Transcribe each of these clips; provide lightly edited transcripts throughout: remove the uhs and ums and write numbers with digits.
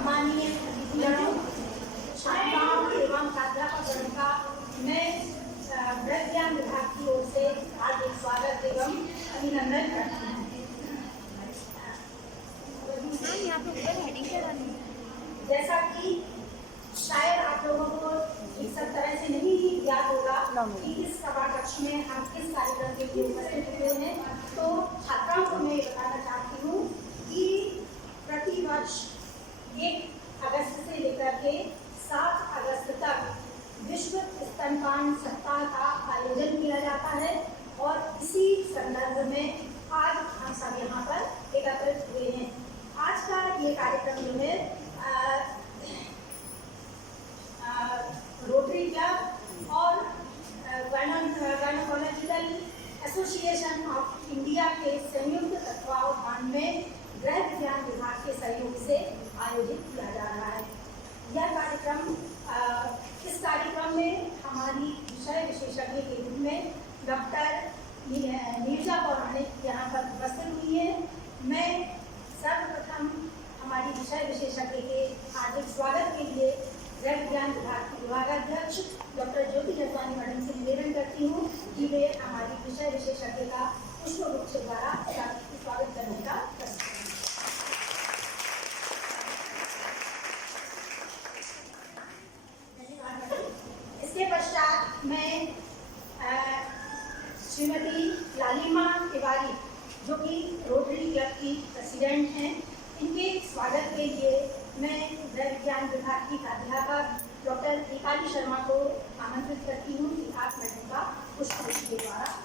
सम्मानीय अतिथिगणों, छात्राओं एवं प्राध्यापकगण का मैं गृह ज्ञान विभाग की ओर से हार्दिक स्वागत एवं अभिनंदन करती हूँ। जैसा कि शायद आप लोगों को इस तरह से नहीं याद होगा कि इस सभा कक्ष में हम किस कार्यक्रम के लिए उपस्थित हुए हैं, तो छात्राओं को मैं बताना चाहती हूँ कि प्रतिवर्ष 1 अगस्त से लेकर के 7 अगस्त तक विश्व स्तनपान सप्ताह का आयोजन किया जाता है और इसी संदर्भ में आज हम सब यहाँ पर एकत्रित हुए हैं। आज का ये कार्यक्रम जो है रोटरी क्लब और गायनोकोलॉजिकल एसोसिएशन ऑफ इंडिया के संयुक्त तत्वावधान में गृह ज्ञान विभाग के सहयोग से आयोजित किया जा रहा है। यह कार्यक्रम इस कार्यक्रम में हमारी विषय विशेषज्ञ के रूप में डॉक्टर नीरजा पौराणिक यहाँ पर उपस्थित हुई है। मैं सर्वप्रथम हमारी विषय विशेषज्ञ के हार्दिक स्वागत के लिए गृह ज्ञान विभाग की विभागाध्यक्ष डॉक्टर ज्योति जसवानी मैडम से निवेदन करती हूँ कि वे हमारी विषय विशेषज्ञ का पुष्प गुच्छ द्वारा स्वागत करने का प्रयास करें। इसके पश्चात मैं श्रीमती लालिमा तिवारी जो कि रोटरी क्लब की प्रेसिडेंट हैं, इनके स्वागत के लिए मैं गृह ज्ञान विभाग की प्राध्यापक डॉक्टर दीपाली शर्मा को आमंत्रित करती हूँ कि आप मैडम का पुष्पगुच्छ के द्वारा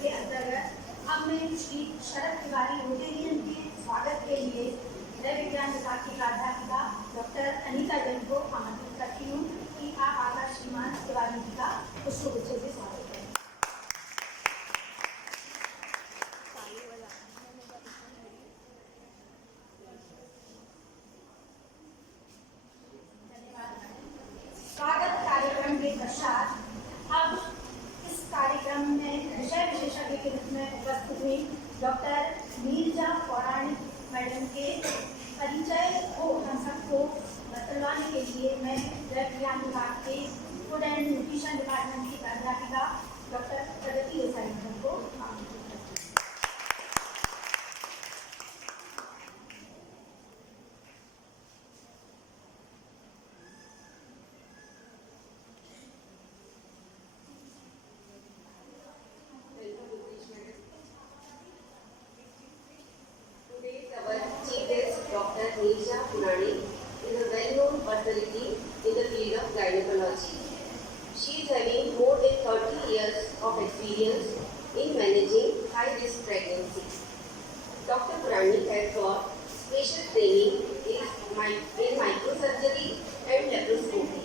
के अंतर्गत अब मैं श्री शरद तिवारी रोटेरियन के स्वागत के लिए गृह विज्ञान विभाग की प्राध्यापिका डॉक्टर अनीता जैन को आमंत्रित करती हूँ कि आप आकर श्रीमान तिवारी जी का पुष्पगुच्छ से स्वागत करें। स्वागत कार्यक्रम के पश्चात अब इस कार्यक्रम में विषय विशेषज्ञ के रूप में उपस्थित हुई डॉक्टर नीरजा पौराणिक मैडम के परिचय को हम सबको बतलवाने के लिए मैं गृह ज्ञान विभाग के फूड एंड न्यूट्रिशन डिपार्टमेंट की प्राध्यापिका डॉक्टर प्रगति देसाई मैडम को आमंत्रित करती हूँ। Neerja Puranik is a well-known personality in the field of gynecology. She is having more than 30 years of experience in managing high-risk pregnancies. Dr. Puranik has got special training in microsurgery and laparoscopy.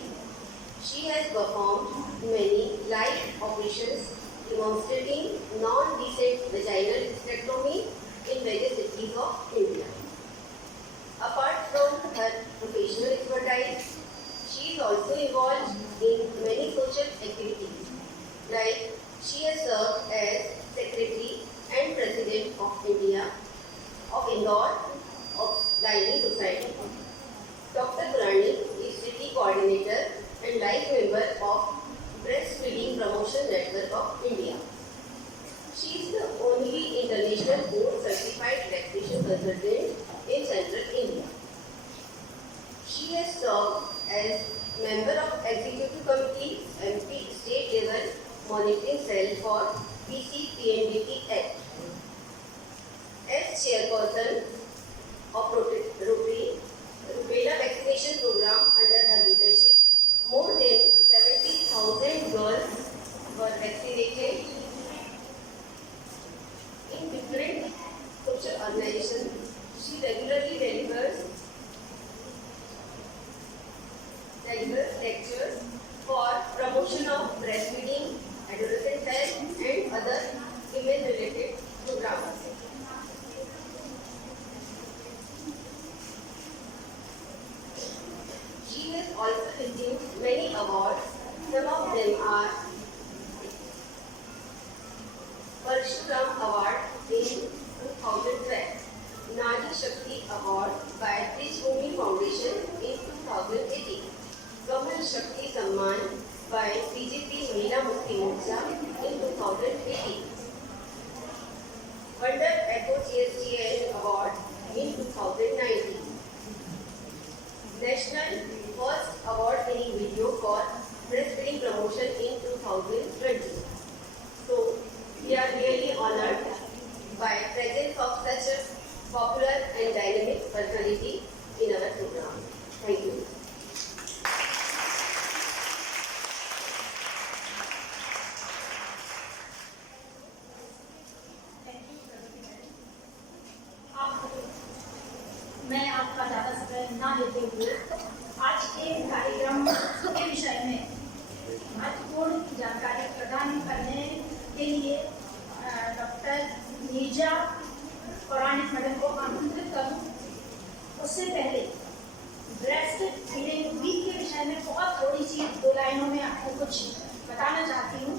She has performed many live operations demonstrating non-decent vaginal hysterectomy in various cities of India. Apart from her professional expertise, she is also involved in many social activities. Like she has served as Secretary and President of Indore of Gynae Society. Dr. Puranik is City Coordinator and Life Member of Breastfeeding Promotion Network of India. She is the only international board certified lactation consultant in Central India. She has served as member of Executive Committee MP State Level Monitoring Cell for PCPNDT Act. As Chairperson of Rotary Rubella Vaccination Program under her leadership, more than 70,000 girls were vaccinated in different social organizations. She regularly delivers seminars, lectures for promotion of breastfeeding, adolescent health, and other women-related programs. She has also received many awards. Some of them are Parshuram Award in 2012, Nari Shakti Award by Trishbhumi Foundation in 2018, Kamal Shakti Samman by BJP Mahila Mukti Morcha in 2018, Wonder Echo GSTN Award in 2019, National First Award winning video for breastfeeding promotion in 2020. So, we are really honored by presence of such a popular and dynamic personality in our program. Thank you. मैं आपका ज़्यादा समय ना लेते हुए आज के कार्यक्रम के विषय में महत्वपूर्ण जानकारी प्रदान करने के लिए डॉक्टर नीजा पौराणिक मैडम को आमंत्रित करूं। उससे पहले ब्रेस्ट फीडिंग वीक के विषय में बहुत थोड़ी सी 2 लाइनों में आपको कुछ बताना चाहती हूँ।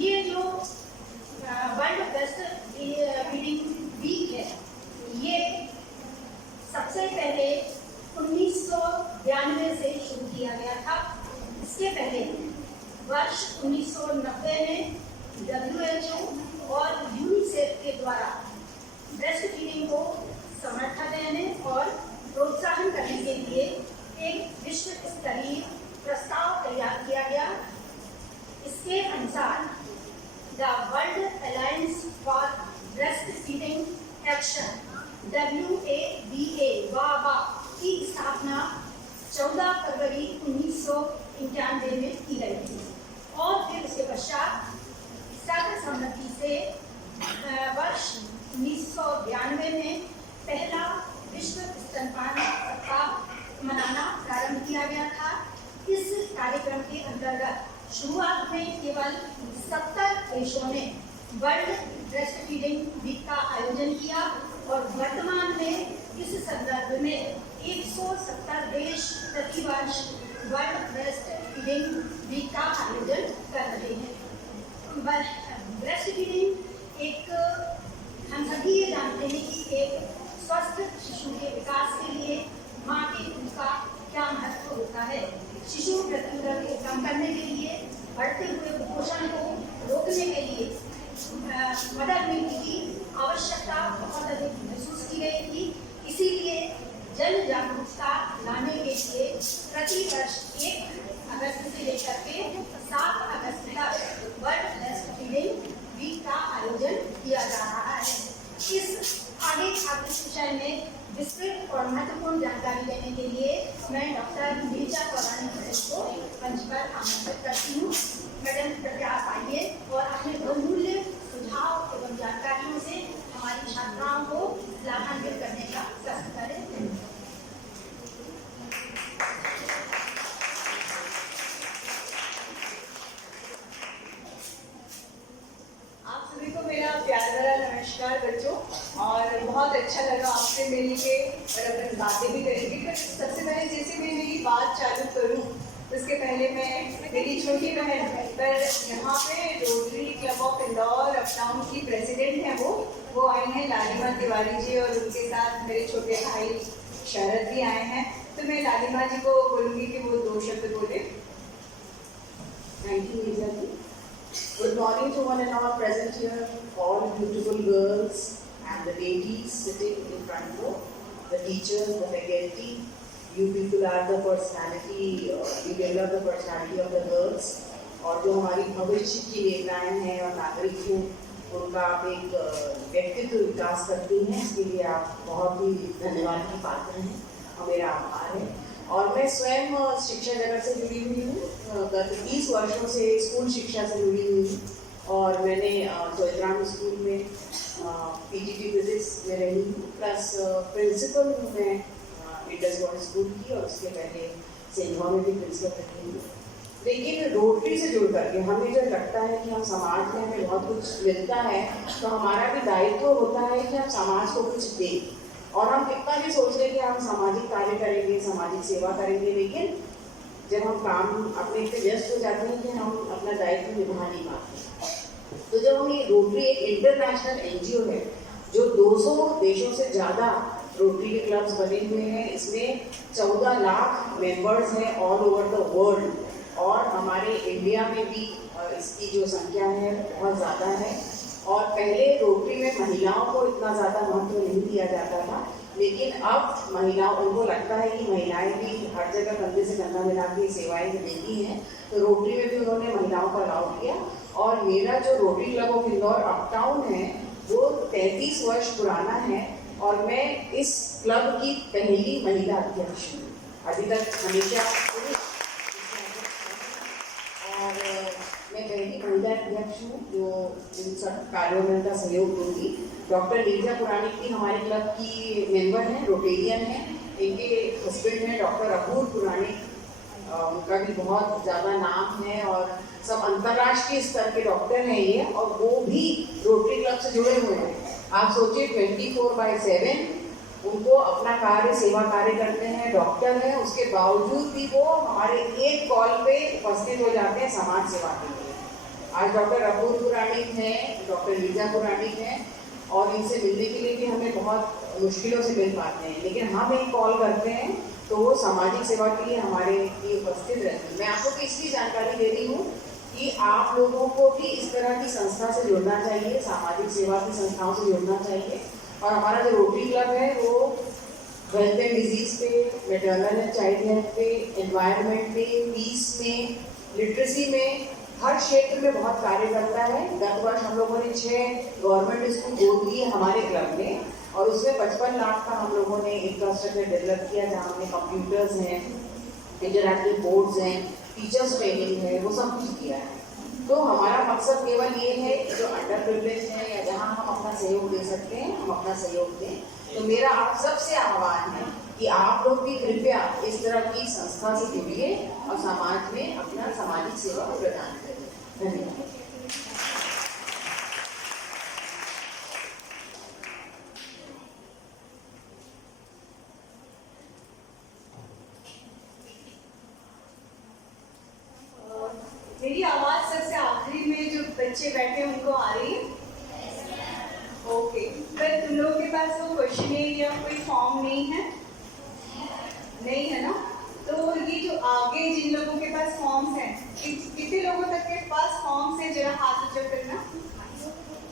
ये जो वर्ल्ड ब्रेस्ट फीडिंग वीक है, ये सबसे पहले 1992 से शुरू किया गया था। इसके पहले वर्ष 1990 में WHO और यूनिसेफ के द्वारा ब्रेस्ट फीडिंग को समर्थन देने और प्रोत्साहन करने के लिए एक विश्व स्तरीय प्रस्ताव तैयार किया गया। इसके अनुसार the world alliance for breast feeding action WABA की स्थापना 14 फरवरी 1991 में की गई थी और फिर उसके पश्चात सर्वसम्मति से वर्ष 1992 में पहला विश्व स्तनपान सप्ताह मनाना प्रारंभ किया गया था। इस कार्यक्रम के अंतर्गत शुरुआत में केवल 70 देशों ने वर्ल्ड ब्रेस्ट फीडिंग वीक का आयोजन किया और वर्तमान में इस संदर्भ में 170 देश प्रतिवर्ष वर्ल्ड ब्रेस्ट फीडिंग वीक का आयोजन कर रहे हैं। ब्रेस्ट फीडिंग एक, हम सभी ये जानते हैं कि एक स्वस्थ शिशु के विकास के लिए माँ के दूध का क्या महत्व होता है। शिशु मृत्यु दर को कम करने के लिए, बढ़ते हुए कुपोषण को रोकने के लिए मदर मिल्क की आवश्यकता बहुत अधिक महसूस की गई थी। इसीलिए जन जागरूकता लाने के लिए प्रति वर्ष 1 अगस्त से लेकर के 7 अगस्त तक वर्ल्ड ब्रेस्ट फीडिंग वीक का आयोजन किया जा रहा है। इस आगे इस विषय में विस्तृत और महत्वपूर्ण जानकारी देने के लिए मैं डॉक्टर नीजा पौराणिक मैडम को मंच पर आमंत्रित करती हूँ। मैडम कृपया आइए और अपने बहुमूल्य सुझाव एवं जानकारियों से हमारी छात्राओं को लाभान्वित करने का प्रयास करें। आप सभी को मेरा प्यार भरा नमस्कार बच्चों, और बहुत अच्छा लगा आपसे मिल के और अपन बातें भी करेंगे। पर सबसे पहले जैसे मैं मेरी बात चालू करूं उसके पहले मैं मेरी छोटी बहन पर यहाँ पे rotary club of Indore uptown की प्रेसिडेंट हैं, वो आए हैं लालिमा तिवारी जी, और उनके साथ मेरे छोटे भाई शरद भी आए हैं। तो मैं लालिमा जी को बोलूँगी कि वो 2 शब्द बोले। Thank you, Lisa ji. Good morning to one and all present here, all beautiful girls and the ladies sitting in front row, the teachers, the faculty. You people are the personality, you develop the personality of the girls, और जो हमारी भविष्य की नेताएं हैं और नागरिक हैं, उनका आप एक व्यक्तित्व विकास करती हैं। इसके लिए आप बहुत ही धन्यवाद की पात्र हैं और मेरा आभार है। और मैं स्वयं शिक्षा जगत से जुड़ी हुई हूँ, गत 30 वर्षों से स्कूल शिक्षा से जुड़ी हुई हूँ, और मैंने जोइग्राम स्कूल में PGT फिजिक्स में रही हूँ, प्लस प्रिंसिपल हूँ मैं इंडस बॉर्ड स्कूल की, और उसके पहले सेंधवा में भी प्रिंसिपल रही हूँ। लेकिन रोटरी से जुड़ करके हमें जो लगता है कि हम समाज में हमें बहुत कुछ मिलता है, तो हमारा भी दायित्व होता है कि हम समाज को कुछ दें। और हम कितना भी सोच रहे कि हम सामाजिक कार्य करेंगे, सामाजिक सेवा करेंगे, लेकिन जब हम काम अपने इतने व्यस्त हो जाते हैं कि हम अपना दायित्व निभा नहीं पाते। तो जब हम ये रोटरी एक इंटरनेशनल NGO है जो 200 देशों से ज़्यादा रोटरी के क्लब्स बने हुए हैं, इसमें 14 लाख मेंबर्स हैं ऑल ओवर द वर्ल्ड, और हमारे इंडिया में भी इसकी जो संख्या है बहुत ज़्यादा है। और पहले रोटरी में महिलाओं को इतना ज़्यादा महत्व नहीं दिया जाता था, लेकिन अब महिलाओं, उनको लगता है कि महिलाएं भी हर जगह कंधे से कंधा मिला के सेवाएं देती हैं, तो रोटरी में भी उन्होंने महिलाओं को अलाउ किया। और मेरा जो rotary club of Indore uptown है वो 33 वर्ष पुराना है, और मैं इस क्लब की पहली महिला अध्यक्ष हूँ। अभी तक हमेशा और मैं पहली महिला अध्यक्ष हूँ जो इन सब कार्यों में उनका सहयोग दूंगी। डॉक्टर नीजा पुराणिक भी हमारे क्लब की मेंबर हैं, रोटेरियन हैं। इनके हस्बैंड हैं डॉक्टर अपूर पुराणिक, उनका भी बहुत ज़्यादा नाम है और सब अंतर्राष्ट्रीय स्तर के डॉक्टर हैं ये, और वो भी रोटरी क्लब से जुड़े हुए हैं। आप सोचिए 24/7 उनको अपना कार्य, सेवा कार्य करते हैं, डॉक्टर हैं, उसके बावजूद भी वो हमारे एक कॉल पे उपस्थित हो जाते हैं समाज सेवा के लिए। आज डॉक्टर अपूर पुराणिक हैं, डॉक्टर लीजा पुराणिक हैं, और इनसे मिलने के लिए भी हमें बहुत मुश्किलों से मिल पाते हैं, लेकिन हम एक कॉल करते हैं तो वो सामाजिक सेवा के लिए हमारे लिए उपस्थित रहते हैं। मैं आपको इसलिए जानकारी दे रही हूँ कि आप लोगों को भी इस तरह की संस्था से जुड़ना चाहिए, सामाजिक सेवा की संस्थाओं से जुड़ना चाहिए। और हमारा जो रोटरी क्लब है वो हेल्थ एंड डिजीज पे, मैटरनल एंड चाइल्ड हेल्थ पे, एनवायरनमेंट पे, पीस में, लिटरेसी में, हर क्षेत्र में बहुत कार्य करता है। गत वर्ष हम लोगों ने 6 गवर्नमेंट स्कूल गोद लिए हमारे क्लब ने, और उसमें 55 लाख का हम लोगों ने इंफ्रास्ट्रक्चर डेवलप किया, जहाँ हमें कंप्यूटर्स हैं, इंटरैक्टिव बोर्ड्स हैं, टीचर्स ट्रेनिंग है, वो सब कुछ किया है। तो हमारा मकसद केवल ये है कि जो अंडर प्रिविलेज है या जहाँ हम अपना सहयोग दे सकते हैं, हम अपना सहयोग दें। तो मेरा आप सबसे आह्वान है कि आप लोग भी कृपया इस तरह की संस्था से जुड़िए और समाज में अपना सामाजिक सेवा को प्रदान करें। धन्यवाद। मेरी आवाज सबसे आखिरी में जो बच्चे बैठे हैं उनको आ रही है? ओके, पर तुम लोगों के पास वो क्वेश्चनेयर या कोई फॉर्म नहीं है? नहीं है ना? तो ये जो आगे जिन लोगों के पास फॉर्म्स हैं, कितने लोगों तक के पास फॉर्म्स हैं, जरा हाथ ऊंचा करना।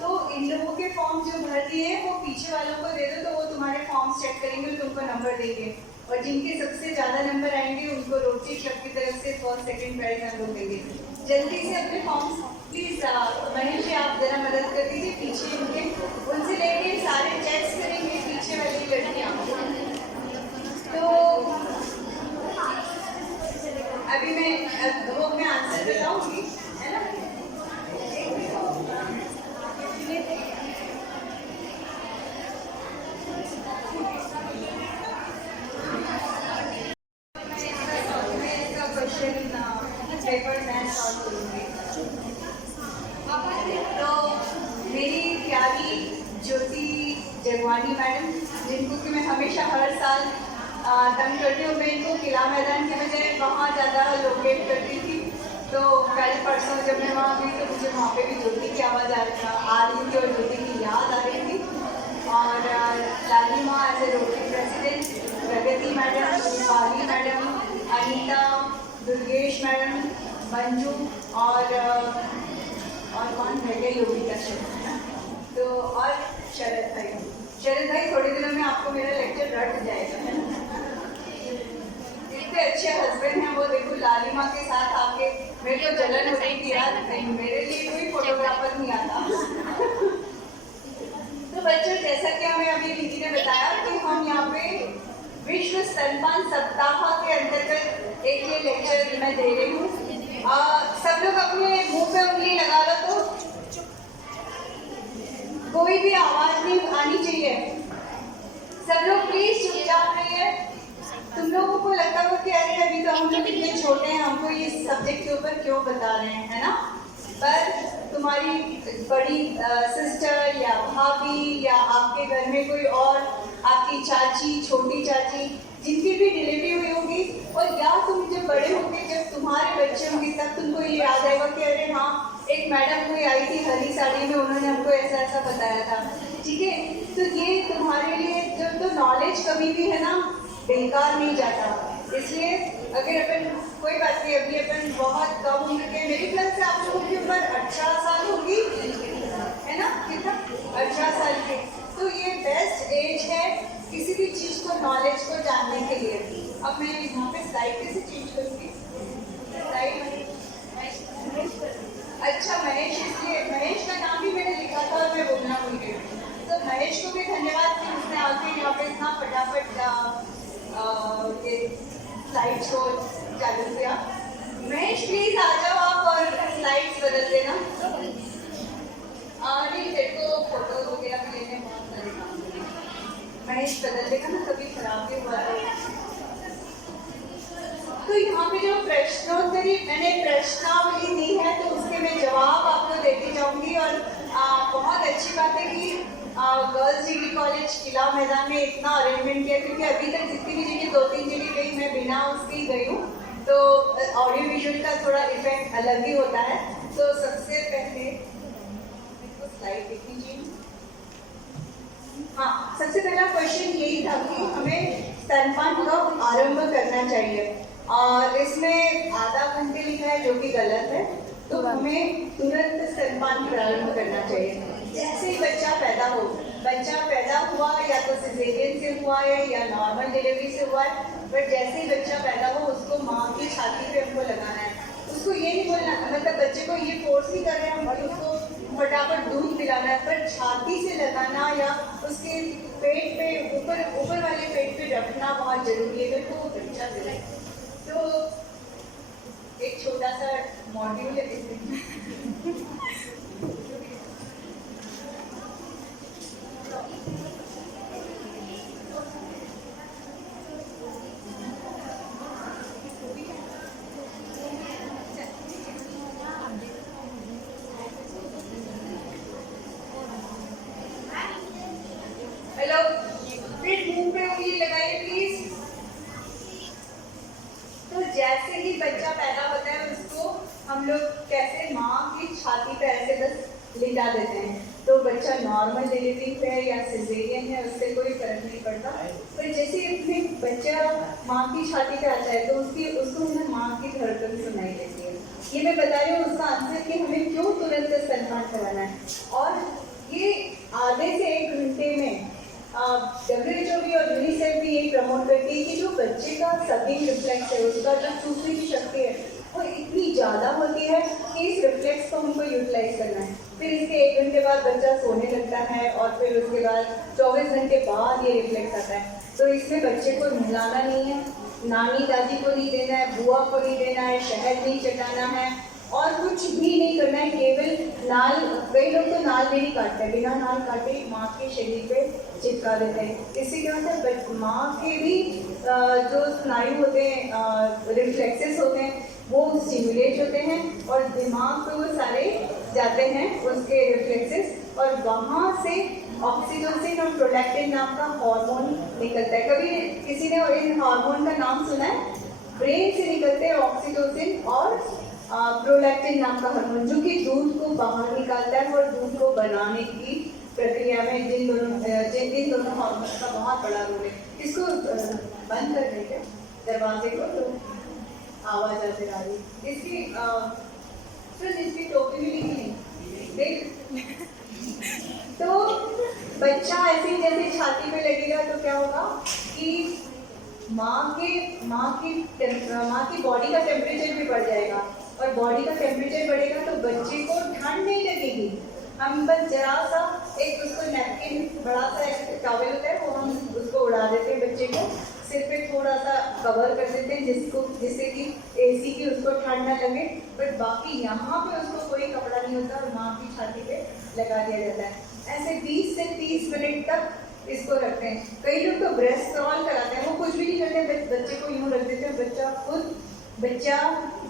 तो इन लोगों के फॉर्म जो भर दिए हैं वो पीछे वालों को दे दो, तो वो तुम्हारे फॉर्म्स चेक करेंगे, तुमको नंबर देंगे, और जिनके सबसे ज्यादा नंबर आएंगे उनको रोटरी क्लब की तरफ से फर्स्ट सेकंड प्राइज हम लोग देंगे। जल्दी से अपने फॉर्म्स प्लीज मनीष जी आप जरा मदद कर दीजिए, पीछे उनके उनसे लेके सारे चेक्स करेंगे पीछे वाली लड़कियां। तो अभी मैं आंसर बताऊंगी, है ना? पेपर मैं सॉल्व करूंगी। तो मेरी प्यारी ज्योति जगवानी मैडम, जिनको कि मैं हमेशा हर साल तंग करती हूँ, मैं इनको किला मैदान के बजाय वहाँ ज़्यादा लोकेट करती थी। तो कल परसों जब मैं वहाँ गई तो मुझे वहाँ पे भी ज्योति की आवाज़ आ रही थी और ज्योति की याद आ रही थी। और Lalima as a Rotary president, Pragati madam, Deepali madam, Anita, Durgesh madam, Manju और कौन रह गए, योगिता शर्मा, तो और शरद भाई थोड़े दिनों में आपको मेरा लेक्चर रट जाएगा, है ना? इतने अच्छे हस्बैंड हैं वो, देखो लालिमा के साथ आके मेरे को जलन हो रही थी यार, मेरे लिए कोई फोटोग्राफर नहीं आता। तो बच्चों, जैसा कि हमें अभी दीदी ने बताया कि हम यहाँ पे विश्व स्तनपान सप्ताह के अंतर्गत एक ये लेक्चर मैं दे रही हूँ। सब लोग अपने मुंह पे उंगली लगा लो, तो कोई भी आवाज नहीं आनी चाहिए। सब लोग प्लीज चुपचाप रहिए। तुम लोगों को लगता हो कि अरे अभी अभी तो हम लोग इतने छोटे हैं, हमको ये सब्जेक्ट के ऊपर क्यों बता रहे हैं, है ना? पर तुम्हारी बड़ी सिस्टर या भाभी या आपके घर में कोई और आपकी चाची, छोटी चाची, जिनकी भी रिलेटिव हुई होगी, और या तुम जब बड़े होंगे, जब तुम्हारे बच्चे होंगे, तब तुमको ये याद आएगा कि अरे हाँ, एक मैडम कोई आई थी हरी साड़ी में, उन्होंने हमको ऐसा ऐसा बताया था। ठीक है, तो ये तुम्हारे लिए जो नॉलेज कभी भी है ना, बेकार नहीं जाता। इसलिए अगर अपन, कोई बात नहीं, अभी अपन बहुत कम उम्र के, मेरे ख्याल से आप लोगों की उम्र 18 साल होगी, है ना? कितना? 18 साल के। तो ये बेस्ट एज है किसी भी चीज को, नॉलेज को जानने के लिए। अब मैं यहाँ पे स्लाइड कैसे चेंज करूँगी? स्लाइड, अच्छा महेश, इसलिए महेश का नाम भी मैंने लिखा था और मैं बोलना भूल गई। तो महेश को भी धन्यवाद कि उसने आके यहाँ पे इतना फटाफट स्लाइड शो चालू किया। महेश प्लीज आ जाओ आप और स्लाइड्स बदल देना। नहीं, तेरे को फोटो वगैरह भी लेने बहुत सारे काम। महेश बदल देगा ना, कभी खराब भी हुआ तो यहाँ पे जो प्रश्नोत्तरी मैंने प्रश्नावली दी है, तो उसके मैं जवाब आपको देती जाऊंगी। और बहुत अच्छी बात है कि गर्ल्स डिग्री कॉलेज किला मैदान में इतना अरेंजमेंट किया, क्योंकि अभी तक जितनी भी जगह 2-3 जगह गई, मैं बिना उसके ही गई हूँ, तो ऑडियो विजुअल का थोड़ा इफेक्ट अलग ही होता है। तो सबसे पहले स्लाइड देख लीजिए। हाँ, सबसे पहला क्वेश्चन यही था कि हमें स्तनपान कब आरंभ करना चाहिए, और इसमें आधा घंटे लिखा है, जो कि गलत है। तो हमें तुरंत स्तनपान प्रारंभ करना चाहिए। जैसे ही बच्चा पैदा हो, बच्चा पैदा हुआ या तो सिजेरियन से हुआ है या नॉर्मल डिलीवरी से हुआ है, बट जैसे ही बच्चा पैदा हो, उसको माँ की छाती पे हमको लगाना है। उसको ये नहीं बोलना, मतलब बच्चे को ये फोर्स नहीं कर रहे हैं हम कि उसको फटाफट दूध पिलाना है, पर छाती से लगाना या उसके पेट पे, ऊपर वाले पेट पे रखना बहुत जरूरी है, तो वो बच्चा मिले। तो एक छोटा सा मॉड्यूल है इसमें। हेलो, फिर मुंह पे उंगली लगाइए प्लीज। तो जैसे ही बच्चा पैदा होता है, उसको हम लोग कैसे माँ की छाती पे ऐसे बस लिटा देते हैं। तो बच्चा नॉर्मल डिलीवरी पे है या सिजेरियन है, उससे कोई फर्क नहीं पड़ता। पर जैसे ही बच्चा माँ की छाती पे आता है, तो उसको ना माँ की धड़कन सुनाई देती है। ये मैं बता रही हूँ उसका आंसर कि हमें क्यों तुरंत स्तनपान कराना है। और ये आधे से 1 घंटे में WHO भी और यूनिसेफ भी यही प्रमोट करती है कि जो बच्चे का सगिंग रिफ्लेक्स है, उसका जो चूसने की शक्ति है, वो इतनी ज़्यादा होती है कि इस रिफ्लेक्स को हमको यूटिलाइज करना है। फिर इसके 1 घंटे बाद बच्चा सोने लगता है, और फिर उसके बाद 24 घंटे बाद ये रिफ्लेक्स आता है। तो इसमें बच्चे को नहलाना नहीं है, नानी दादी को नहीं देना है, बुआ को नहीं देना है, शहद नहीं चटाना है, और कुछ भी नहीं करना है। केवल नाल, कई लोग तो नाल भी नहीं काटते, बिना नाल काटे माँ के शरीर पे चिपका देते हैं। इससे क्या होता है, माँ के भी जो स्नायु होते हैं, रिफ्लेक्सेस होते हैं, वो स्टिमुलेट होते हैं, और दिमाग पे वो सारे जाते हैं उसके रिफ्लेक्सेस, और वहाँ से ऑक्सीटोसिन और प्रोलैक्टिन नाम का हार्मोन निकलता है। कभी किसी ने इन हार्मोन का नाम सुना है? ब्रेन से निकलते हैं ऑक्सीटोसिन और प्रोलैक्टिन नाम का हार्मोन, जो कि दूध को बाहर निकालता है, और दूध को बनाने की प्रक्रिया में जिन दोनों हार्मोन का बहुत बड़ा रोल है। इसको बंद कर देते हैं दरवाजे को, तो आवाज आते आ रही। इसकी टोपी भी नहीं देख। तो बच्चा ऐसे जैसे छाती पे लगेगा, तो क्या होगा कि माँ की बॉडी का टेम्परेचर भी बढ़ जाएगा, और बॉडी का टेम्परेचर बढ़ेगा तो बच्चे को ठंड नहीं लगेगी। हम बस जरा सा एक उसको नैपकिन, बड़ा सा एक टॉवल होता है, वो हम उसको उड़ा देते हैं, बच्चे को सिर पे थोड़ा सा कवर कर देते हैं, जिससे कि AC की उसको ठंड ना लगे। बट बाकी यहाँ पे उसको कोई कपड़ा नहीं होता, और माँ की छाती पे लगा दिया जाता है। ऐसे 20 से 30 मिनट तक इसको रखते हैं। कई लोग तो ब्रेस्ट क्रॉल कराते हैं, वो कुछ भी नहीं करते, बच्चे को यूँ रख देते हैं, बच्चा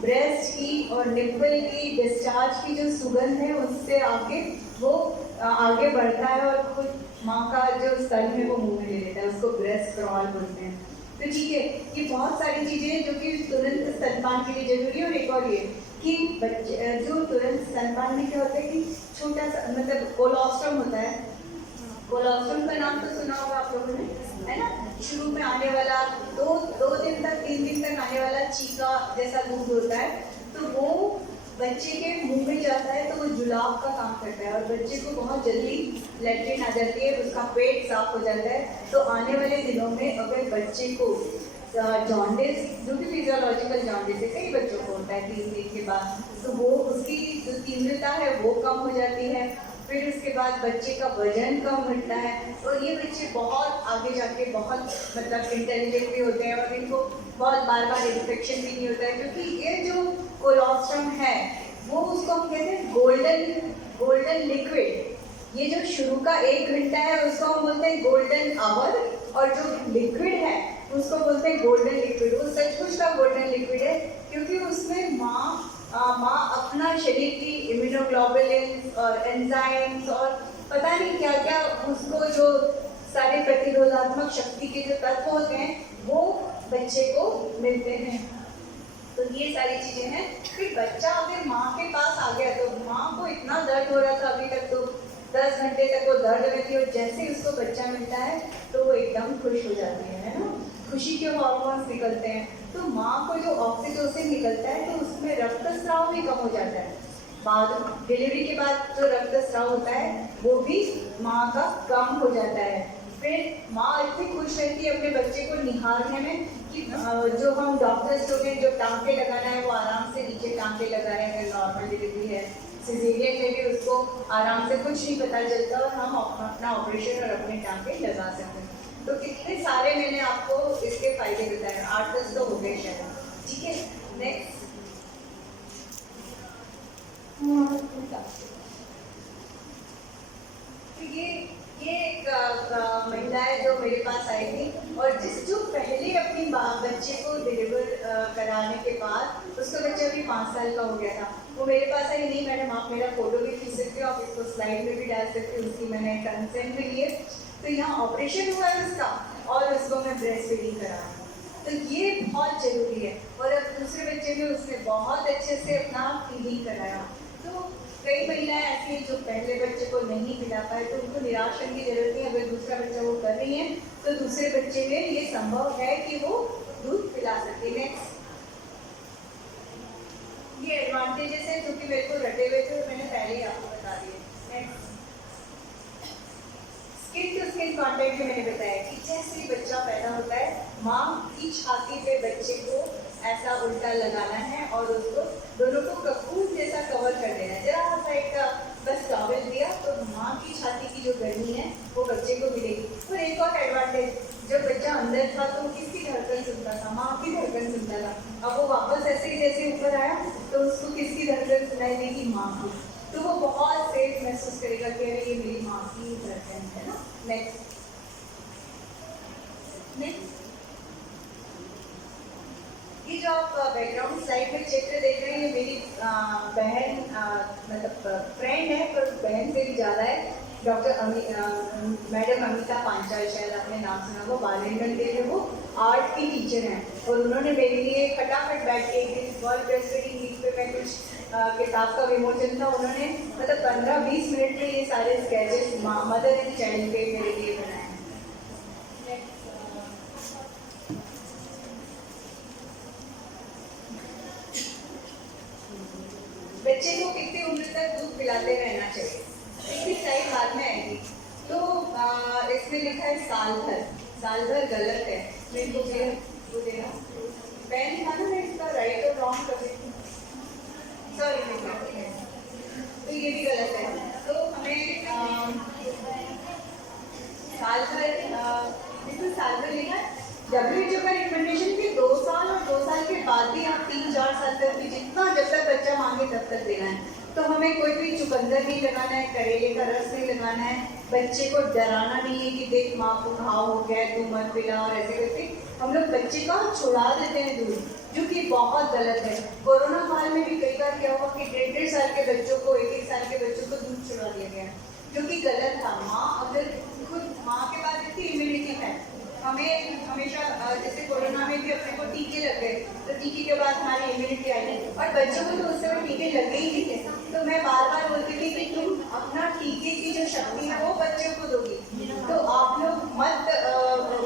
ब्रेस्ट की और निप्पल की डिस्चार्ज की जो सुगंध है उससे आगे वो आगे बढ़ता है और खुद माँ का जो स्तन है वो मुंह में ले लेता है, उसको ब्रेस्ट क्रॉल बोलते हैं। तो ठीक है, ये बहुत सारी चीज़ें हैं जो कि तुरंत स्तनपान के लिए जरूरी है। और एक और ये कि बच्चे जो तुरंत स्तनपान में क्या होता है कि छोटा सा मतलब कोलोस्ट्रम होता है, कोलोस्ट्रम का नाम तो सुना होगा आप लोगों ने, है ना? शुरू में आने वाला दो दिन तक 3 दिन तक आने वाला चीका जैसा दूध होता है, तो वो बच्चे के मुंह में जाता है तो वो जुलाब का काम करता है और बच्चे को बहुत जल्दी लैट्रिन आ जाती है, उसका पेट साफ हो जाता है। तो आने वाले दिनों में अगर बच्चे को जॉन्डिस, जो कि फिजियोलॉजिकल जॉन्डिस है, कई बच्चों को होता है 3 दिन के बाद, तो वो उसकी जो तीव्रता है वो कम हो जाती है। फिर उसके बाद बच्चे का वजन कम घटता है और ये बच्चे बहुत आगे जाके बहुत मतलब इंटेलिजेंट भी होते हैं और इनको बहुत बार इन्फेक्शन भी नहीं होता है, क्योंकि ये जो कोलोस्ट्रम है वो उसको हम कहते हैं गोल्डन लिक्विड। ये जो शुरू का 1 घंटा है उसको हम बोलते हैं गोल्डन आवर, और जो लिक्विड है उसको बोलते हैं गोल्डन लिक्विड। वो सचमुच का गोल्डन लिक्विड है, क्योंकि उसमें माँ अपना शरीर की इम्यूनोग्लोबुलिन और एंजाइम्स और पता नहीं क्या क्या उसको जो सारे प्रतिरोधात्मक शक्ति के जो तत्व होते हैं वो बच्चे को मिलते हैं। तो ये सारी चीजें हैं। फिर बच्चा अगर माँ के पास आ गया तो माँ को इतना दर्द हो रहा था अभी तक, तो 10 घंटे तक वो दर्द में थी, और जैसे ही उसको बच्चा मिलता है तो वो एकदम खुश हो जाती है ना, खुशी के हार्मोन्स निकलते हैं। तो माँ को जो ऑक्सीटोसिन निकलता है तो उसमें रक्तस्राव भी कम हो जाता है। बाद डिलीवरी के बाद जो रक्तस्राव होता है वो भी माँ का कम हो जाता है। फिर माँ इतनी खुश रहती है अपने बच्चे को निहारने में कि जो हम डॉक्टर्स लोग हैं जो टाँके लगाना है वो आराम से नीचे टाँके लगा रहे हैं। अगर नॉर्मल डिलीवरी है, सिजेरियन में भी उसको आराम से कुछ नहीं पता चलता और हम अपना ऑपरेशन और अपने टाँके लगा सकते हैं। तो कितने सारे मैंने आपको इसके फायदे बताए, 8-10 तो हो गए शायद। ठीक है, नेक्स्ट। तो ये एक महिला है जो मेरे पास आई थी और जो पहले अपनी बच्चे को डिलीवर कराने के बाद उसका बच्चा अभी 5 साल का हो गया था, वो मेरे पास आई, नहीं मैडम आप मेरा फोटो भी खींच सकते हो, आप इसको स्लाइड में भी डाल सकते हो, उसकी मैंने कंसेंट भी लिए। तो यहाँ ऑपरेशन हुआ है उसका और उसको मैं ब्रेस्ट फीडिंग करा रही हूँ, तो ये बहुत जरूरी है। और अब दूसरे बच्चे में उसने बहुत अच्छे से अपना फीडिंग कराया। तो कई महिलाएं ऐसी हैं जो पहले बच्चे को नहीं पिला पाए, तो उनको निराश होने की जरूरत नहीं। अगर दूसरा बच्चा वो कर रही है तो दूसरे बच्चे में ये संभव है कि वो दूध पिला सके। नेक्स्ट, ये एडवांटेजेस है जो कि मेरे को रटे हुए थे और मैंने पहले ही आपको बता दिए। Next, skin to skin contact भी मैंने बताया कि जैसे ही बच्चा पैदा होता है माँ की छाती पे बच्चे को ऐसा उल्टा लगाना है और उसको दोनों को कपूर जैसा कवर कर देना है। जरा साइड का बस टॉवल दिया तो माँ की छाती की जो गर्मी है वो बच्चे को मिलेगी। और एक और एडवांटेज, जब बच्चा अंदर था तो किसकी धड़कन सुनता था? माँ की धड़कन सुनता था। अब वो वापस ऐसे ही जैसे ऊपर आया तो उसको किसकी धड़कन सुनाई देगी? माँ की। तो वो बहुत सेफ महसूस करेगा कि अरे ये मेरी माँ की धड़कन है ना। नेक्स्ट, ये जो आप बैकग्राउंड स्लाइड में चित्र देख रहे हैं ये मेरी बहन मतलब फ्रेंड है, पर बहन से भी ज़्यादा है। डॉक्टर मैडम अमिता पांचाल, शायद आपने नाम सुना, वो बालेंगन के लिए वो आर्ट की टीचर हैं और उन्होंने मेरे लिए फटाफट बैठ के एक दिन वर्ल्ड ब्रेस्ट फीडिंग वीक पे मैं कुछ किताब का विमोचन था, उन्होंने मतलब 15-20 मिनट में ये सारे स्केचेस मदर एंड चाइल्ड पे मेरे लिए बनाए। बच्चे को कितनी उम्र तक दूध पिलाते रहना चाहिए, इसकी सही बाद में आएगी। तो इसमें लिखा है साल भर। साल भर गलत है, मेरे को वो देना पेन था ना, मैं इसका राइट और रॉन्ग कर देती हूँ, सॉरी। तो ये भी गलत है, तो हमें साल भर इसमें साल भर लिखा है। WHO का रिकमेंडेशन कि 2 साल और 2 साल के बाद भी आप 3-4 साल तक भी जितना जब तक बच्चा मांगे तब तक देना है। तो हमें कोई भी चुकंदर नहीं लगाना है, करेले का रस नहीं लगाना है, बच्चे को डराना नहीं है कि देख माँ को घाव हो गया है, तू मत पिला, और ऐसे करके हम लोग बच्चे का छुड़ा देते हैं दूध, जो कि बहुत गलत है। कोरोना काल में भी कई बार क्या हुआ कि 1.5 साल के बच्चों को, 1 साल के बच्चों को दूध छुड़ा दिया गया, जो कि गलत था। माँ अगर खुद माँ के पास इतनी इम्यूनिटी है, हमें हमेशा जैसे कोरोना में भी अपने को टीके लग गए, तो टीके के बाद हमारी इम्यूनिटी आई, और बच्चों को तो उस समय टीके लगे ही नहीं थे। तो मैं बार बार बोलती थी कि तुम अपना टीके की जो शक्ति है वो बच्चों को दोगी, तो आप लोग मत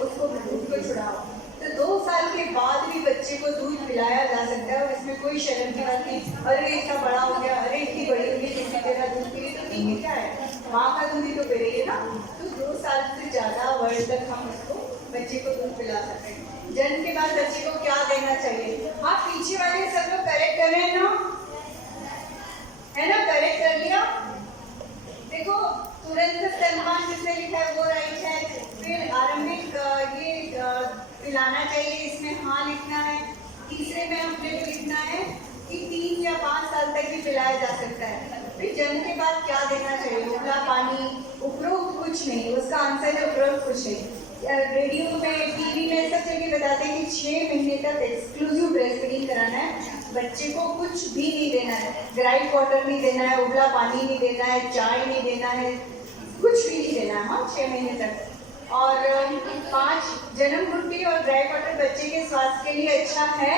उसको दूध को छुड़ाओ। तो 2 साल के बाद भी बच्चे को दूध पिलाया जा सकता है, और इसमें कोई शर्म की बात नहीं। अरे इतना बड़ा हो गया, अरे इतनी बड़ी हो गई, किसी तरह दूध पी रही, तो ठीक है, क्या है, माँ का दूध ही तो पी रही है ना। तो 2 साल से ज़्यादा वर्ष तक हम उसको बच्चे को दूध पिला सकते हैं। जन्म के बाद बच्चे को क्या देना चाहिए? हाँ, पीछे वाले सब लोग करेक्ट कर रहे हैं ना, है ना, करेक्ट कर लिया। देखो, तुरंत स्तनपान जिसने लिखा है वो राइट है। फिर आरंभिक ये पिलाना चाहिए, इसमें हाँ लिखना है। तीसरे में हमने को लिखना है कि 3 या 5 साल तक भी पिलाया जा सकता है। फिर जन्म के बाद क्या देना चाहिए? उबला पानी, उपरोक्त कुछ नहीं, उसका आंसर है उपरोक्त कुछ नहीं। रेडियो में, टीवी में सब जगह बताते हैं कि 6 महीने तक एक्सक्लूसिव ब्रेस्ट फीडिंग कराना है, बच्चे को कुछ भी नहीं देना है, ग्राइट वाटर नहीं देना है, उबला पानी नहीं देना है, चाय नहीं देना है, कुछ भी नहीं देना है। हाँ, 6 महीने तक। और 5 जन्म घुट्टी और ड्राई वाटर बच्चे के स्वास्थ्य के लिए अच्छा है,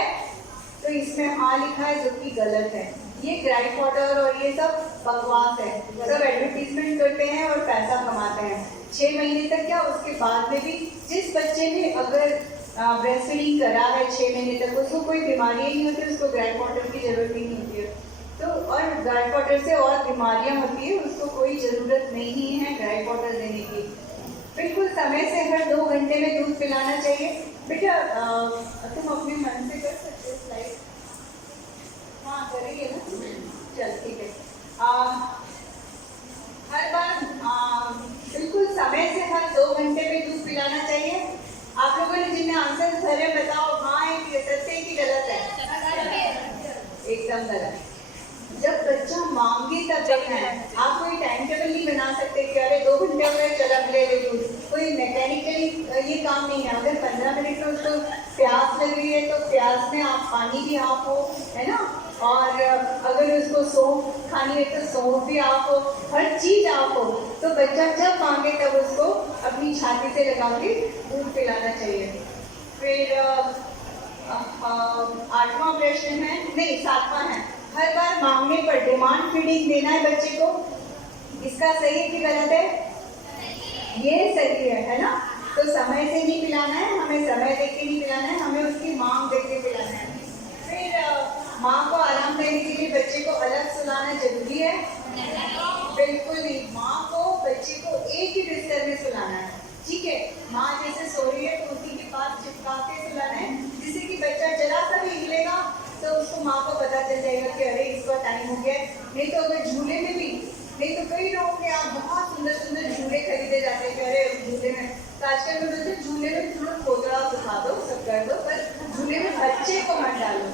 तो इसमें हाँ लिखा है, जो कि गलत है। ये ग्राइट वाटर और ये सब बकवास है, सब एडवर्टीजमेंट करते हैं और पैसा कमाते हैं। 6 महीने तक क्या, उसके बाद में भी जिस बच्चे ने अगर ब्रेस्ट फीडिंग करा है 6 महीने तक, उसको कोई बीमारी नहीं होती, उसको ग्राइट वाटर की जरूरत ही नहीं होती है। तो और ग्राइट वाटर से और बीमारियां होती है, उसको कोई ज़रूरत नहीं है ग्राइट वाटर देने की। बिल्कुल समय से हर 2 घंटे में दूध पिलाना चाहिए। बेटा तुम अपने मन से कर सकते हो स्लाइड? हाँ, करेंगे ना, चल ठीक है। हर बार बिल्कुल समय से हर 2 घंटे में दूध पिलाना चाहिए। आप लोगों ने जिन्हें आंसर भरे बताओ, हाँ है कि सत्य है कि गलत है? एकदम गलत। जब बच्चा मांगे तब देना है। आप कोई टाइम टेबल नहीं बना सकते कि अरे 2 घंटे हो गए, चल अब ले दूध। कोई मैकेनिकली ये काम नहीं है। अगर 15 मिनट में उसको प्यास लग रही है तो प्यास में आप पानी भी आप हो, है ना, और अगर उसको सौंफ खानी है तो सौंफ भी आप हो, हर चीज़ आप हो। तो बच्चा जब मांगे तब उसको अपनी छाती से लगा के दूध पिलाना चाहिए। फिर 8वां प्रश्न है, नहीं 7वां है, हर बार मांगने पर डिमांड फीडिंग देना है बच्चे को, इसका सही है कि गलत है? ये सही है ना। तो समय से नहीं पिलाना है, हमें समय देके नहीं पिलाना है, हमें उसकी मांग देख के पिलाना है। फिर माँ को आराम देने के लिए बच्चे को अलग सुलाना जरूरी है? बिल्कुल नहीं। माँ को बच्चे को एक ही बिस्तर में सुलाना है, ठीक है। माँ जैसे सो रही है तो उसी के पास चिपका के सुलाना है, जिससे कि बच्चा जरा सा भी हिलेगा तो उसको माँ को पता चल जाएगा कि अरे इसका टाइम हो गया। नहीं तो अगर झूले में भी, नहीं तो कई लोगों के आप बहुत सुंदर सुंदर झूले खरीदे जाते हैं कि अरे झूले में, तो आजकल में बोलते झूले में थोड़ा खोदड़ा सुखा दो, सब कर दो, पर झूले में बच्चे को मत डालो।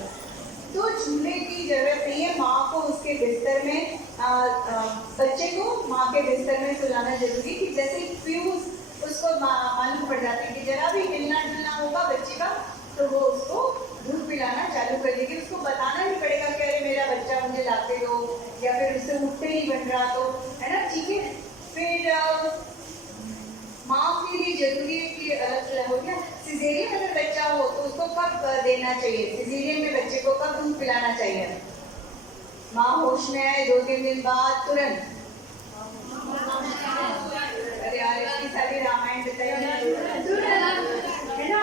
तो झूले की जरूरत नहीं है। माँ को उसके बिस्तर में बच्चे को माँ के बिस्तर में सुलाना जरूरी, कि जैसे फ्यूज उसको मालूम पड़ जाते हैं कि जरा भी हिलना डुलना होगा बच्चे का तो वो उसको दूध पिलाना चालू कर देगी। उसको बताना नहीं पड़ेगा कि अरे मेरा बच्चा मुझे लाते दो, या फिर उससे उठते नहीं बन रहा, तो है ना, ठीक है। फिर माँ के लिए जरूरी है कि हो गया सिजेरियन अगर बच्चा हो तो उसको कब देना चाहिए? सिजेरियन में बच्चे को कब दूध पिलाना चाहिए? माँ होश में आए 2-3 दिन बाद तुरंत? अरे यार इतनी सारी रामायण बताई है ना।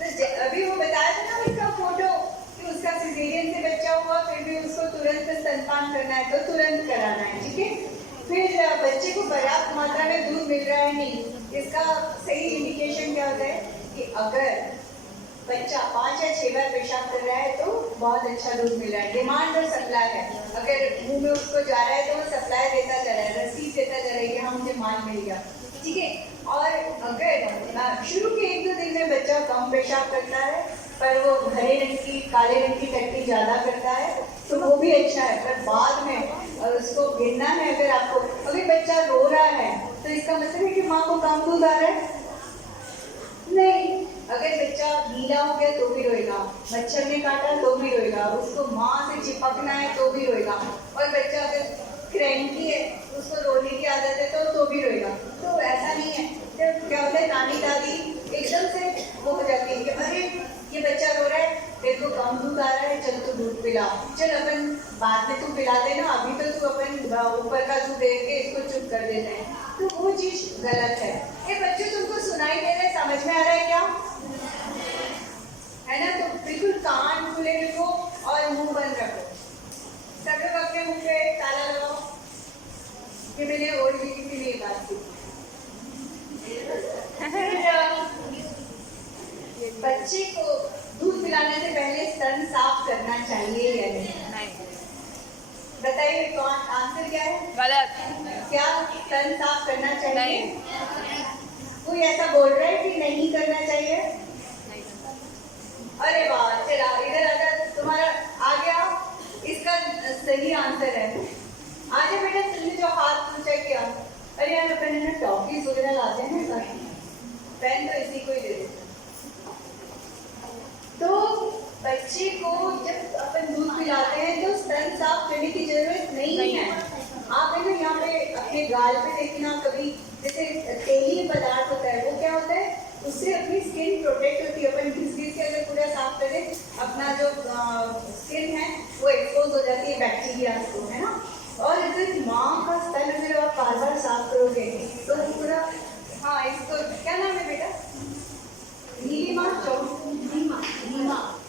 तो अभी वो बताया था ना उसका फोटो कि उसका सिजेरियन से बच्चा हुआ, फिर भी उसको तुरंत स्तनपान करना है तो तुरंत कराना है, ठीक है। फिर बच्चे को पर्याप्त मात्रा में दूध मिल रहा है नहीं, इसका सही इंडिकेशन क्या होता है कि अगर बच्चा 5 या 6 बार पेशाब कर रहा है तो बहुत अच्छा दूध मिल रहा है। डिमांड और सप्लाई है, अगर मुंह में उसको जा रहा है तो वो सप्लाई देता जा रहा है, रसीद देता जा रहा है कि हाँ मुझे माल मिल गया, ठीक है। और अगर शुरू के 1-2 दिन में बच्चा कम पेशाब करता है पर वो हरे रंग की काले रंग की टट्टी ज़्यादा करता है तो वो भी अच्छा है, पर बाद में और उसको गिरना है। अगर आपको, अगर बच्चा रो रहा है तो इसका मतलब है कि माँ को कम दूध आ रहा है? नहीं। अगर बच्चा गीला हो गया तो भी रोएगा, मच्छर ने काटा तो भी रोएगा, उसको माँ से चिपकना है तो भी रोएगा, और बच्चा अगर क्रैंकी है, उसको रोने की आदत है तो भी रोएगा। तो ऐसा नहीं है। तो क्या होता है, नानी दादी एकदम से वो हो जाती है कि अरे ये बच्चा रो रहा है, तेरे को कम दूध आ रहा है, चल तू दूध पिला, चल अपन बाद में तू पिला देना, अभी तो तू अपन ऊपर का दूध दे के इसको चुप कर देते हैं। तो वो चीज गलत है। ये बच्चे तुमको सुनाई दे रहे, समझ में आ रहा है क्या? है ना? तो बिल्कुल कान खुले रखो और मुंह बंद रखो। सब लोग अपने मुंह पे ताला लगाओ। कि मैंने और भी किसी ने ये बात की। बच्चे को दूध पिलाने से पहले स्तन साफ करना चाहिए या नहीं? बताइए कौन, आंसर क्या है? गलत। क्या स्तन साफ करना चाहिए? नहीं। कोई ऐसा बोल रहा है कि नहीं करना चाहिए? अरे वाह, चला इधर अगर तुम्हारा आ गया, इसका सही आंसर है। आजा बेटा, तुमने जो हाथ पूछा किया। अरे यार अपन है ना टॉफीज वगैरह लाते हैं ना, पेन तो इसी को ही दे देते। तो बच्चे को जब अपन दूध पिलाते हैं तो स्तन साफ करने की जरूरत नहीं है। आप है ना यहाँ पे अपने गाल पे देखना, कभी जैसे तेलीय पदार्थ होता है, वो क्या होता है, उससे अपनी स्किन प्रोटेक्ट होती है। अपन घिस के अगर पूरा साफ करें, अपना जो स्किन है वो एक्सपोज हो जाती है बैक्टीरिया को, है ना। और अगर माँ का स्तन अगर आप बार बार साफ करोगे तो पूरा, हाँ इसको क्या नाम है बेटा?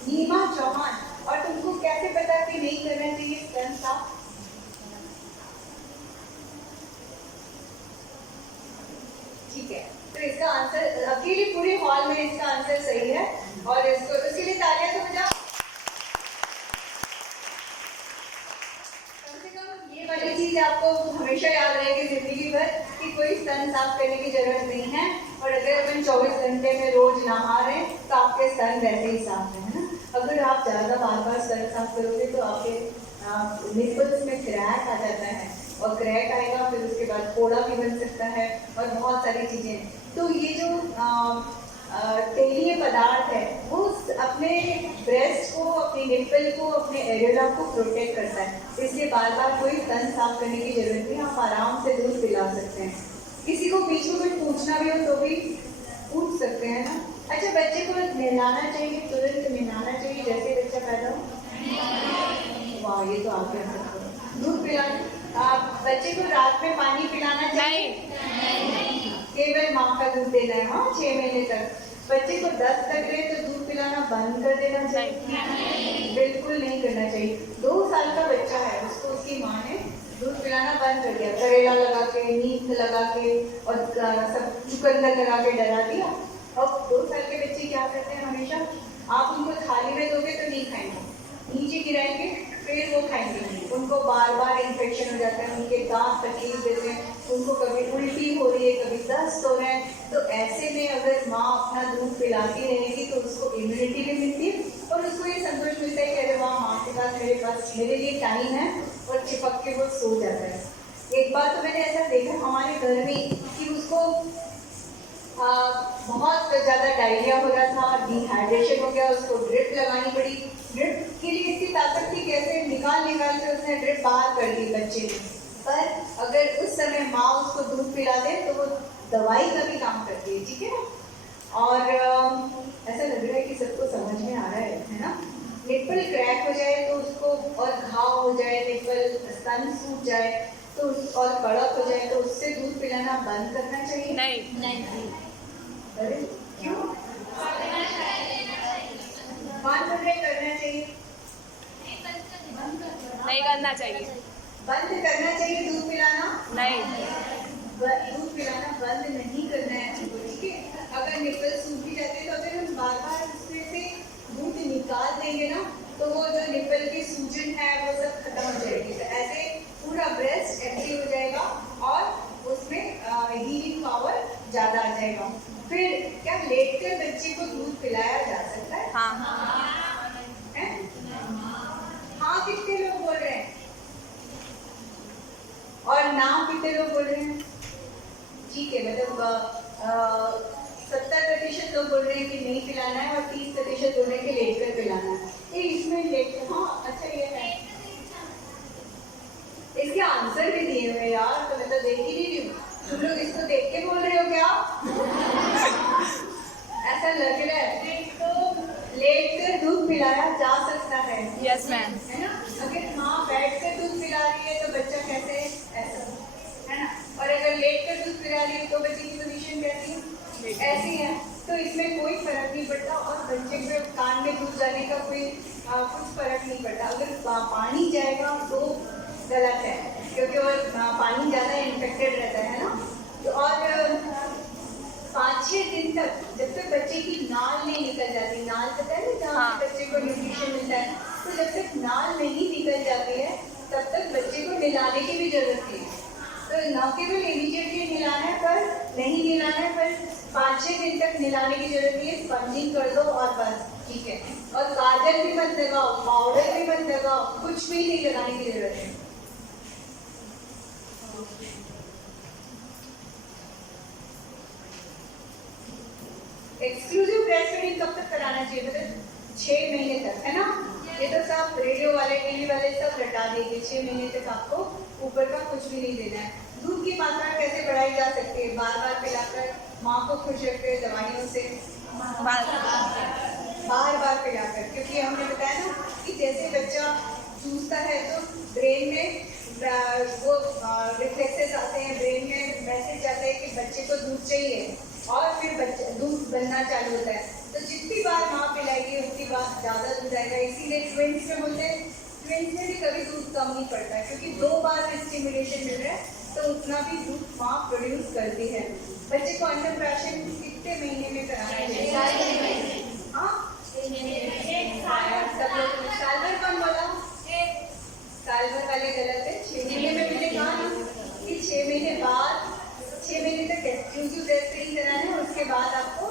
नीमा चौहान। और तुमको कैसे पता कि नहीं करना चाहिए स्तन साफ? ठीक है, तो इसका आंसर अकेले पूरे हॉल में इसका आंसर सही है, और इसको इसके लिए तालियां तो बजाओ। कम से कम ये वाली चीज आपको हमेशा याद रहेगी जिंदगी भर कि कोई स्तन साफ करने की जरूरत नहीं है। और अगर अपन 24 घंटे में रोज नहा रहे हैं तो आपके स्तन वैसे ही साफ है ना। अगर आप ज्यादा बार बार स्तन साफ करोगे तो आपके निपल्स में क्रैक आ जाता है, और क्रैक आएगा फिर उसके बाद फोड़ा भी बन सकता है, और बहुत सारी चीजें। तो ये जो तेलीय पदार्थ है वो अपने ब्रेस्ट को, अपने निप्पल को, अपने एरेला को प्रोटेक्ट करता है। इसलिए बार बार कोई स्तन साफ करने की जरूरत नहीं, आप आराम से दूध पिला सकते हैं। किसी को बीच में कुछ पूछना भी हो तो भी पूछ सकते हैं ना। अच्छा, बच्चे को नहलाना चाहिए, तुरंत नहलाना चाहिए जैसे बच्चा पैदा हो? वाह, ये तो आप कह सकते हो। दूध पिलाना, आप बच्चे को रात में पानी पिलाना चाहिए? केवल माँ का दूध देना है, हाँ 6 महीने तक। बच्चे को दस्त लग रहे तो दूध पिलाना बंद कर देना चाहिए? बिल्कुल नहीं करना चाहिए। 2 साल का बच्चा है, उसको उसकी माँ ने दूध पिलाना बंद कर दिया, करेला लगा के, नींद लगा के और सब चुकंदर लगा के डरा दिया। और 2 साल के बच्चे क्या करते हैं, हमेशा आप उनको थाली में दोगे तो नहीं खाएंगे, नीचे गिराएंगे फिर वो खाएंगे नहीं। उनको बार बार इन्फेक्शन हो जाता है, उनके दांत तकलीफ देते हैं, उनको कभी उल्टी हो रही है, कभी दस्त हो रहा है। तो ऐसे में अगर माँ अपना दूध पिलाती रहेगी तो उसको इम्यूनिटी भी मिलती है, और उसको ये संतोष मिलता है कि अरे वाह, माँ के पास मेरे लिए टाइम है, और चिपक के वो सो जाता है। एक बार तो मैंने ऐसा देखा हमारे घर में कि उसको बहुत ज़्यादा डायरिया हो रहा था, डिहाइड्रेशन हो गया, उसको ड्रिप लगानी पड़ी। ड्रिप के लिए इसकी ताकत थी, कैसे निकाल के उसने ड्रिप बाहर कर दी बच्चे ने। पर अगर उस समय माँ उसको दूध पिला दे तो वो दवाई का भी काम करती है, ठीक है ना। और ऐसा लग रहा है कि सबको समझ में आ रहा है ना। निप्पल क्रैक हो जाए तो उसको, और घाव हो जाए, निप्पल स्तन सूख जाए तो और कड़क हो जाए तो उससे दूध पिलाना बंद करना चाहिए? नहीं। अरे क्यों? बंद करना चाहिए? नहीं करना चाहिए। बंद करना चाहिए दूध पिलाना? नहीं। दूध पिलाना बंद नहीं करना है हमको, ठीक है। अगर निप्पल सूख भी जाते हैं तो अगर हम बार बार उसमें से दूध निकाल देंगे ना तो वो जो निप्पल की सूजन है वो सब खत्म हो जाएगी। तो ऐसे पूरा ब्रेस्ट एक्टिव हो जाएगा और उसमें हीलिंग पावर ज़्यादा आ जाएगा। फिर क्या लेटकर बच्चे को दूध पिलाया जा सकता है? हाँ। हाँ कितने लोग बोल रहे हैं? और नाम कितने लोग बोल रहे हैं? पिलाया जा सकता है, यस मैम। है ना। अगर माँ बैठ कर दूध पिला रही है तो बच्चा कैसे, ऐसा है ना। और अगर लेट कर दूध पिला रही है तो बच्चे की पोजीशन कैसी है, ऐसी है। तो इसमें कोई फर्क नहीं पड़ता और बच्चे के कान में दूध जाने का कोई कुछ फर्क नहीं पड़ता। अगर पानी जाएगा तो गलत है, क्योंकि वो पानी ज़्यादा इन्फेक्टेड रहता है ना। तो और 5-6 दिन तक जब तक बच्चे की नाल नहीं निकल जाती, नाल पता है ना जहाँ हाँ। बच्चे को न्यूट्रिशन मिलता है, तो जब तक नाल नहीं निकल जाती है तब तक बच्चे को नहलाने की भी जरूरत नहीं है। तो न केवल इमीडिएटली नहलाना है, पर नहीं नहलाना है, पर 5-6 दिन तक नहलाने की जरूरत नहीं है। स्पंजिंग कर दो और बस, ठीक है। और काजल भी मत लगाओ, पाउडर भी मत लगाओ, कुछ भी नहीं लगाने की जरूरत है। एक्सक्लूसिव ब्रेस्ट फीडिंग कब तक कराना चाहिए, मतलब 6 महीने तक, है ना। ये तो सब रेडियो वाले, टीवी वाले सब रटा देंगे। 6 महीने तक आपको ऊपर का कुछ भी नहीं देना है। दूध की मात्रा कैसे बढ़ाई जा सकती है, बार बार पिलाकर, माँ को खुश रखते दवाइयों से, बार बार पिलाकर। क्योंकि हमने बताया ना कि जैसे बच्चा चूसता है तो ब्रेन में वो रिफ्लेक्सेस आते हैं, ब्रेन में मैसेज आता है कि बच्चे को दूध चाहिए, और फिर बच्चा दूध बनना चालू होता है। तो जितनी बार माँ पिलाएगी उतनी बार ज़्यादा दूध आएगा। इसीलिए ट्विंस में बोलते हैं, ट्विंस में भी कभी दूध कम नहीं पड़ता है, क्योंकि 2 बार स्टिमुलेशन मिल रहा है तो उतना भी दूध माँ प्रोड्यूस करती है। बच्चे को अन्नप्राशन कितने महीने में कराना चाहिए? हाँ, सब लोग साल भर कौन बोला? साल भर वाले गलत है। 6 महीने में मैंने कहा ना कि 6 महीने बाद, 6 महीने तक एक्सक्लूसिव ब्रेस्ट फीडिंग कराना है। उसके बाद आपको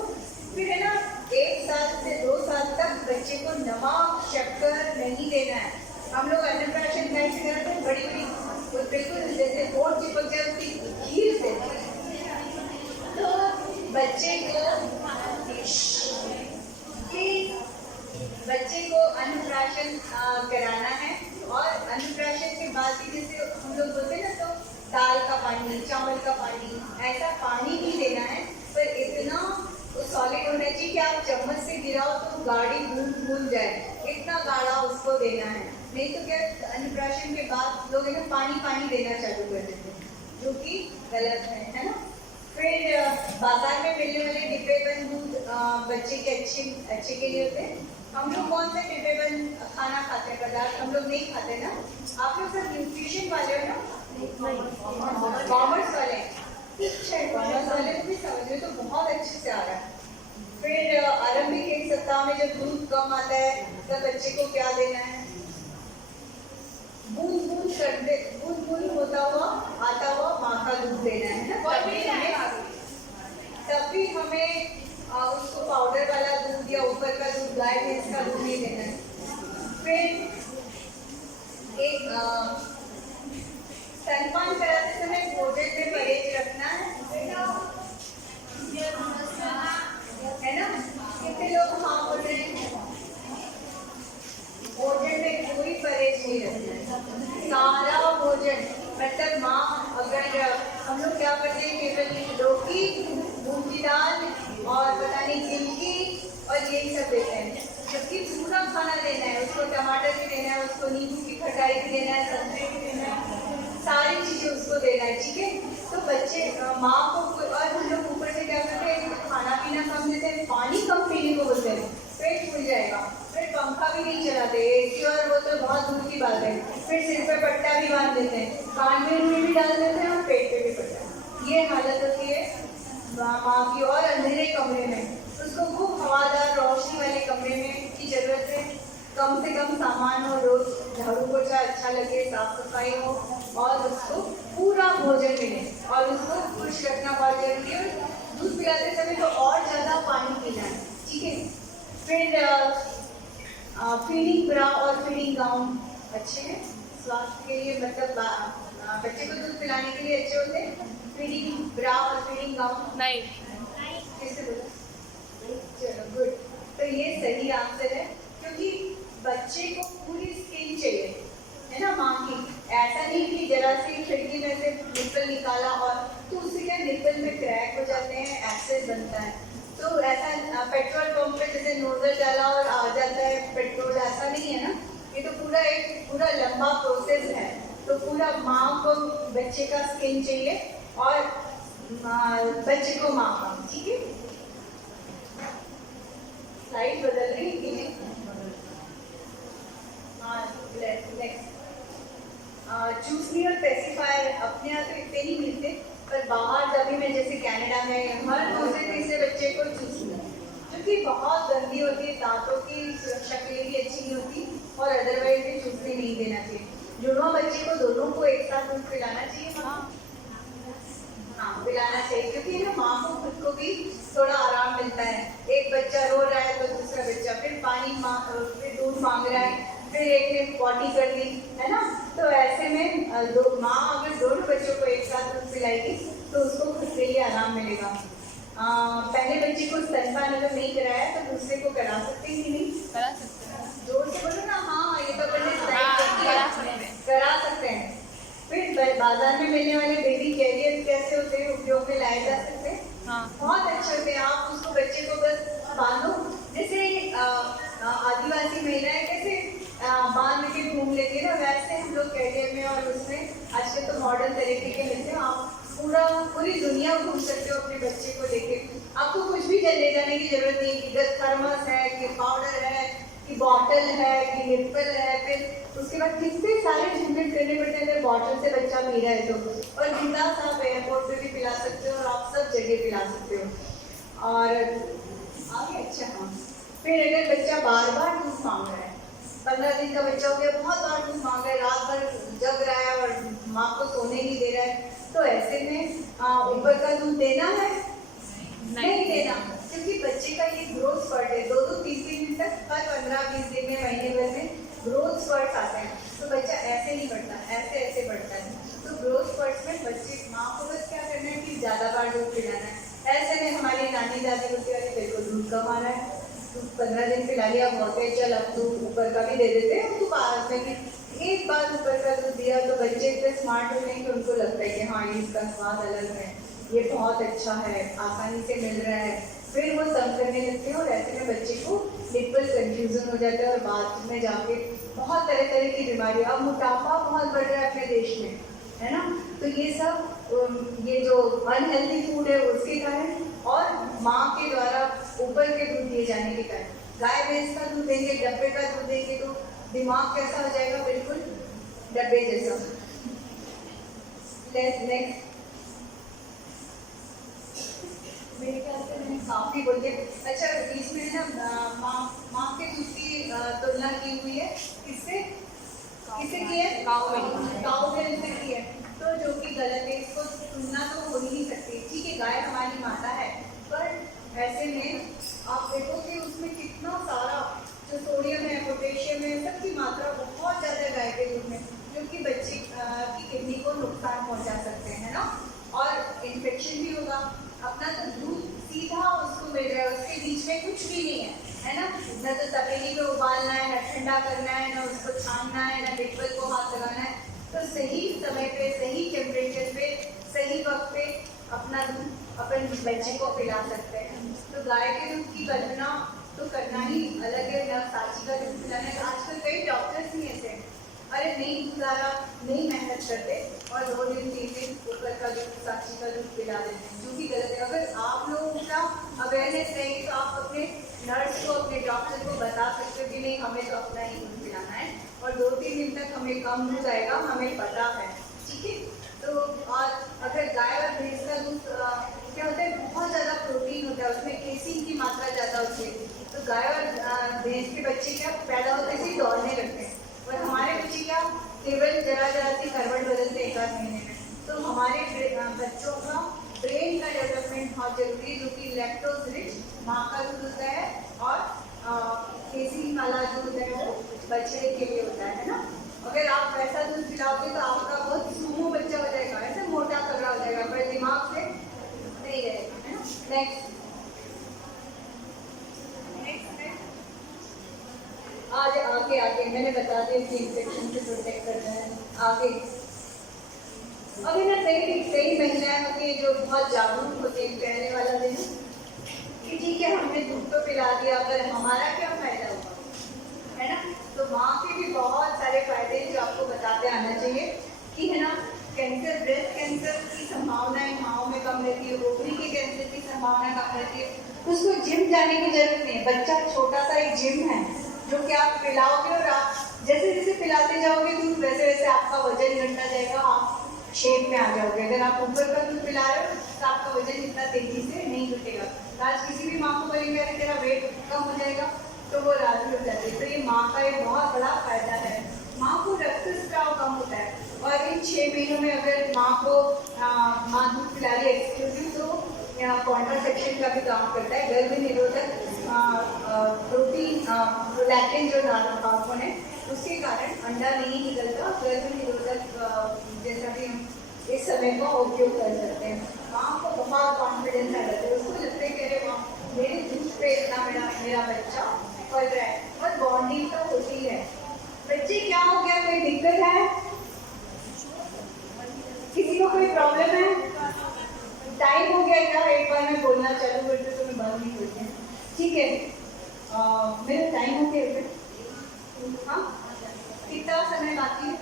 फिर, है ना, 1 साल से 2 साल तक बच्चे को नमक शक्कर नहीं देना है। हम लोग अन्नप्राशन कैसे कराते हैं, बड़ी बड़ी बिल्कुल जैसे होठ चिपक जाए उसकी खीर से। तो बच्चे को अन्नप्राशन कराना है। और अन्नप्राशन के बाद भी जैसे हम लोग बोलते हैं ना, तो दाल का पानी, चावल का पानी, ऐसा पानी भी देना है, पर इतना सॉलिड होना चाहिए कि आप चम्मच से गिराओ तो गाढ़ी बूंद भूल जाए, इतना गाढ़ा उसको देना है। नहीं तो क्या, अन्नप्राशन के बाद लोग है ना पानी पानी देना चालू कर देते हैं, जो कि गलत है ना। फिर बाजार में मिलने वाले डिब्बेबंद दूध बच्चे के अच्छे के लिए होते हैं। हम लोग कौन सा डिब्बेबंद खाना खाते हैं, पदार्थ हम लोग नहीं खाते ना। आप लोग सब न्यूट्रिशन वाले हो ना, कॉमर्स वाले, अच्छा, कॉमर्स वाले को भी समझ में तो बहुत अच्छे से आ रहा है। फिर आरंभिक 1 सप्ताह में जब दूध कम आता है तब बच्चे को क्या देना है? बूंद बूंद होता हुआ आता हुआ माँ का दूध देना है ना। तब भी हमें उसको पाउडर वाला दूध या ऊपर का दूध, गाय भैंस का दूध नहीं देना है। फिर एक स्तनपान कराते समय भोजन में परहेज रखना है ना। कितने लोग हाँ बोल रहे हैं? भोजन में कोई परहेज नहीं रखना है, सारा भोजन। मतलब माँ, अगर हम लोग क्या करते हैं, केवल रोटी, मूंग की दाल और पता नहीं गिलकी और यही सब देते हैं, जबकि पूरा खाना देना है। उसको टमाटर भी देना है, उसको नींबू की खटाई भी देना है, संतरे भी देना है, सारी चीजें उसको देना है, ठीक है। तो बच्चे माँ को, और हम लोग ऊपर से क्या करते हैं, खाना पीना कम देते हैं, पानी कम पीने को बोलते हैं, पेट फूल जाएगा। फिर पंखा भी नहीं चलाते, एसी, और वो तो बहुत दूर की बात है। फिर सिर पे पट्टा भी बांध देते हैं, कान में रुई भी डाल देते हैं और पेट पे भी पट्टा। ये हालत होती है माँ की। और अंधेरे कमरे में उसको खूब हवादार रोशनी वाले कमरे में की जरूरत है। कम से कम सामान हो, रोज झाड़ू पोछा अच्छा लगे, साफ सफाई हो, और उसको पूरा भोजन मिले, और उसको खुश रखना बहुत जरूरी है। दूध पिलाते समय तो और ज़्यादा पानी पीना है, ठीक है। फिर फीडिंग ब्रा और फीडिंग गाउन अच्छे हैं स्वास्थ्य के लिए, मतलब बच्चे को दूध पिलाने के लिए अच्छे होते हैं। फीडिंग ब्रा और फीडिंग गाउन नहीं। कैसे बोला? चलो गुड। तो ये सही आंसर है, क्योंकि बच्चे को पूरी स्किन चाहिए, है ना माँ की। ऐसा नहीं कि जरा सी खिड़की में से निप्पल निकाला और तो उससे क्या निप्पल में क्रैक हो जाते हैं, एक्सेस बनता है। तो ऐसा पेट्रोल पंप पे जैसे नोजल डाला और आ जाता है पेट्रोल, ऐसा नहीं है ना। ये तो पूरा लंबा प्रोसेस है। तो पूरा माँ को बच्चे का स्किन चाहिए और बच्चे को माँ का, ठीक है। स्लाइड बदल रही है। नेक्स्ट, चूसनी और पेसिफायर अपने यहाँ तो इतने नहीं मिलते, पर बाहर जब भी मैं जैसे कनाडा में हर दूसरे तीसरे बच्चे को चूसनी है, जो कि बहुत गंदी होती है, दांतों की सुरक्षा के लिए भी अच्छी नहीं होती और अदरवाइज भी चूसनी नहीं देना चाहिए। दोनों बच्चे को दोनों को एक साथ दूध पिलाना चाहिए। हाँ, पिलाना चाहिए, क्योंकि ना माँ को खुद को भी थोड़ा आराम मिलता है। एक बच्चा रो रहा है तो दूसरा बच्चा फिर फिर दूध मांग रहा है, फिर एक ने पॉटी कर दी, है ना। तो ऐसे में माँ अगर दोनों बच्चों को एक साथ दूध पिलाएगी तो उसको खुद के लिए आराम मिलेगा। पहले बच्चे को स्तनपान अगर नहीं कराया तो दूसरे को करा सकते हैं कि नहीं? करा सकते हैं। जोर से बोलो ना। हाँ, ये तो पहले करा सकते हैं। फिर बाजार में मिलने वाले बेबी कैरियर कैसे होते हैं, उपयोग में लाए जा सकते हैं। हाँ। बहुत अच्छे होते हैं। आप उसको बच्चे को बस बांधो, जैसे आदिवासी महिलाएं कैसे बांध के घूम लेती है ना, वैसे हम लोग कैरियर में और उसमें आजकल तो मॉडर्न तरीके के मिलते हैं। आप पूरी दुनिया घूम सकते हो अपने बच्चे को लेके। आपको कुछ भी ले जाने की जरूरत नहीं कि थर्मस है, कि पाउडर है, कि बॉटल है, कि निप्पल है। फिर उसके बाद कितने सारे झंझट करने पड़ते हैं अगर बॉटल से बच्चा पी रहा है तो। और बिंदास आप एयरपोर्ट पे भी पिला सकते हो और आप सब जगह पिला सकते हो। और आगे अच्छा, हाँ, फिर अगर बच्चा बार बार दूध मांग रहा है, 15 दिन का बच्चा हो गया, बहुत बार दूध मांग रहा है, रात भर जग रहा है और माँ को सोने नहीं दे रहा है, तो ऐसे में ऊपर का दूध देना है? नहीं देना, क्योंकि बच्चे का ये ग्रोथ स्पर्ट है। 2-3 दिन तक, हर 15-20 दिन में, महीने भर में ग्रोथ स्पर्ट आते हैं। तो बच्चा ऐसे नहीं बढ़ता, ऐसे ऐसे बढ़ता है। तो ग्रोथ स्पर्ट में बच्चे माँ को बस क्या करना है कि ज़्यादा बार दूध पिलाना है। ऐसे में हमारी नानी दादी बोलती है, तेरे को दूध कम आ रहा है, तू 15 दिन पिला लिया, बहुत है, चल अब तू ऊपर का भी दे देते हैं। तू बाद में एक बार ऊपर का दूध दिया तो बच्चे इतने स्मार्ट हो गए कि उनको लगता है कि हाँ, ये इसका स्वाद अलग है, ये बहुत अच्छा है, आसानी से मिल रहा है। फिर वो तंग करने लगते हैं और ऐसे में बच्चे को निप्पल कंफ्यूजन हो जाता है और बाद में जाके बहुत तरह तरह की बीमारियाँ। अब मोटापा बहुत बढ़ रहा है अपने देश में, है ना। तो ये सब ये जो अनहेल्दी फूड है उसके कारण और माँ के द्वारा ऊपर के दूध दिए जाने के कारण। गाय भैंस का दूध देंगे, डब्बे का दूध देंगे तो दिमाग कैसा हो जाएगा, बिल्कुल डब्बे जैसा। नेक्स्ट, मेरे ख्याल से मैंने काफी बोल दिया। अच्छा, इसमें ना माँ के दूध की तुलना की हुई है, किससे की है? काऊ मिल्क से की है, तो जो कि गलत है। इसको तुलना तो हो ही नहीं सकती। ठीक है, गाय हमारी माता है, पर ऐसे में आप देखो कि उसमें कितना सारा जो सोडियम है, पोटेशियम है, सबकी मात्रा बहुत ज़्यादा है गाय के दूध में, जो कि बच्चे की किडनी को नुकसान पहुंचा सकते हैं ना, और इन्फेक्शन भी होगा। अपना तो दूध सीधा उसको मिल रहा है, उसके बीच में कुछ भी नहीं है ना। न तो तपेली में उबालना है, न ठंडा करना है, न उसको छानना है, न निप्पल को हाथ लगाना है। तो सही समय पे, सही टेम्परेचर पे, सही वक्त पे अपना दूध अपन बच्चे को पिला सकते हैं। तो गाय के दूध की कल्पना तो करना ही अलग है, न साची का दूध पिलाना है। आजकल कई डॉक्टर्स ही ऐसे हैं, अरे नहीं गुजारा, नहीं मेहनत करते और 2 दिन 3 दिन ऊपर का दूध, साची का दूध पिला देते हैं, जो कि गलत है। अगर आप लोगों का अवेयरनेस रहेगी तो आप अपने नर्स को, अपने डॉक्टर को बता सकते हो कि नहीं, हमें तो अपना ही दूध पिलाना है और 2-3 दिन तक हमें कम दूध आएगा, हमें पता है, ठीक है। तो और अगर गाय और भैंस का दूध क्या होता है, बहुत ज़्यादा प्रोटीन होता है, उसमें केसिन की मात्रा ज़्यादा होती है। तो गाय और भैंस के बच्चे क्या पैदा होते ही दौड़ने लगते हैं, और हमारे बच्चे क्या केवल जरा सी करवट बदलते 1-8 महीने में। तो हमारे बच्चों का ब्रेन का डेवलपमेंट बहुत जरूरी है, जो कि लैक्टोज रिच माँ का दूध होता है और केसिन वाला दूध है वो बछड़े के लिए होता है ना। अगर आप वैसा दूध पिलाओगे तो आपका बहुत सूमो बच्चा हो जाएगा, ऐसे मोटा तगड़ा हो जाएगा, पर दिमाग से नहीं रहेगा, है ना। नेक्स्ट आगे मैंने बता दिया कि इन्फेक्शन से प्रोटेक्ट करना है। आगे अभी ना कई महिलाएं होती है जो बहुत जागरूक होती है, कहने वाला दिन कि ठीक है हमने दूध तो पिला दिया, पर हमारा क्या फायदा हुआ, आपको बताते आना चाहिए कि है ना, कैंसर, ब्रेस्ट कैंसर की संभावनाएं माओ में कम रहती है, ओवरी के कैंसर की संभावना कम रहती है। तो उसको जिम जाने की जरूरत नहीं है। बच्चा छोटा सा एक जिम है जो कि आप पिलाओगे और आप जैसे जैसे पिलाते जाओगे दूध वैसे वैसे आपका वजन घटता जाएगा, आप शेप में आ जाओगे। अगर आप ऊपर का दूध पिला रहे हो तो आपका वजन इतना तेजी से नहीं घटेगा। तो आज किसी भी माँ को बोलेंगे अरे तेरा वेट कम हो जाएगा तो वो राजी हो जाती है। तो ये माँ का एक बहुत बड़ा फायदा है। माँ को रक्तस्राव कम होता है और इन 6 महीनों में अगर माँ को माँ दूध पिला रही है एक्सक्लूसिव, तो यहाँ कॉन्ट्रासेप्शन का भी काम करता है। गर्भ निरोधक प्रोटीन प्रोलैक्टिन जो हार्मोन है उसके कारण अंडा नहीं निकलता। गर्भ निरोधक जैसा भी हम इस समय का उपयोग कर सकते हैं। माँ को बहुत कॉन्फिडेंस आ जाता है, उसको लगता है कि अरे माँ मेरे दूध पे इतना मेरा बच्चा पल रहा है। और बॉन्डिंग तो होती है। बच्चे क्या हो गया, कोई दिक्कत है, किसी को कोई प्रॉब्लम है, टाइम हो गया क्या? एक बार मैं बोलना चालू करती तो मैं बंद नहीं करती। ठीक है, मेरा टाइम हो गया। हाँ, कितना समय बाकी है?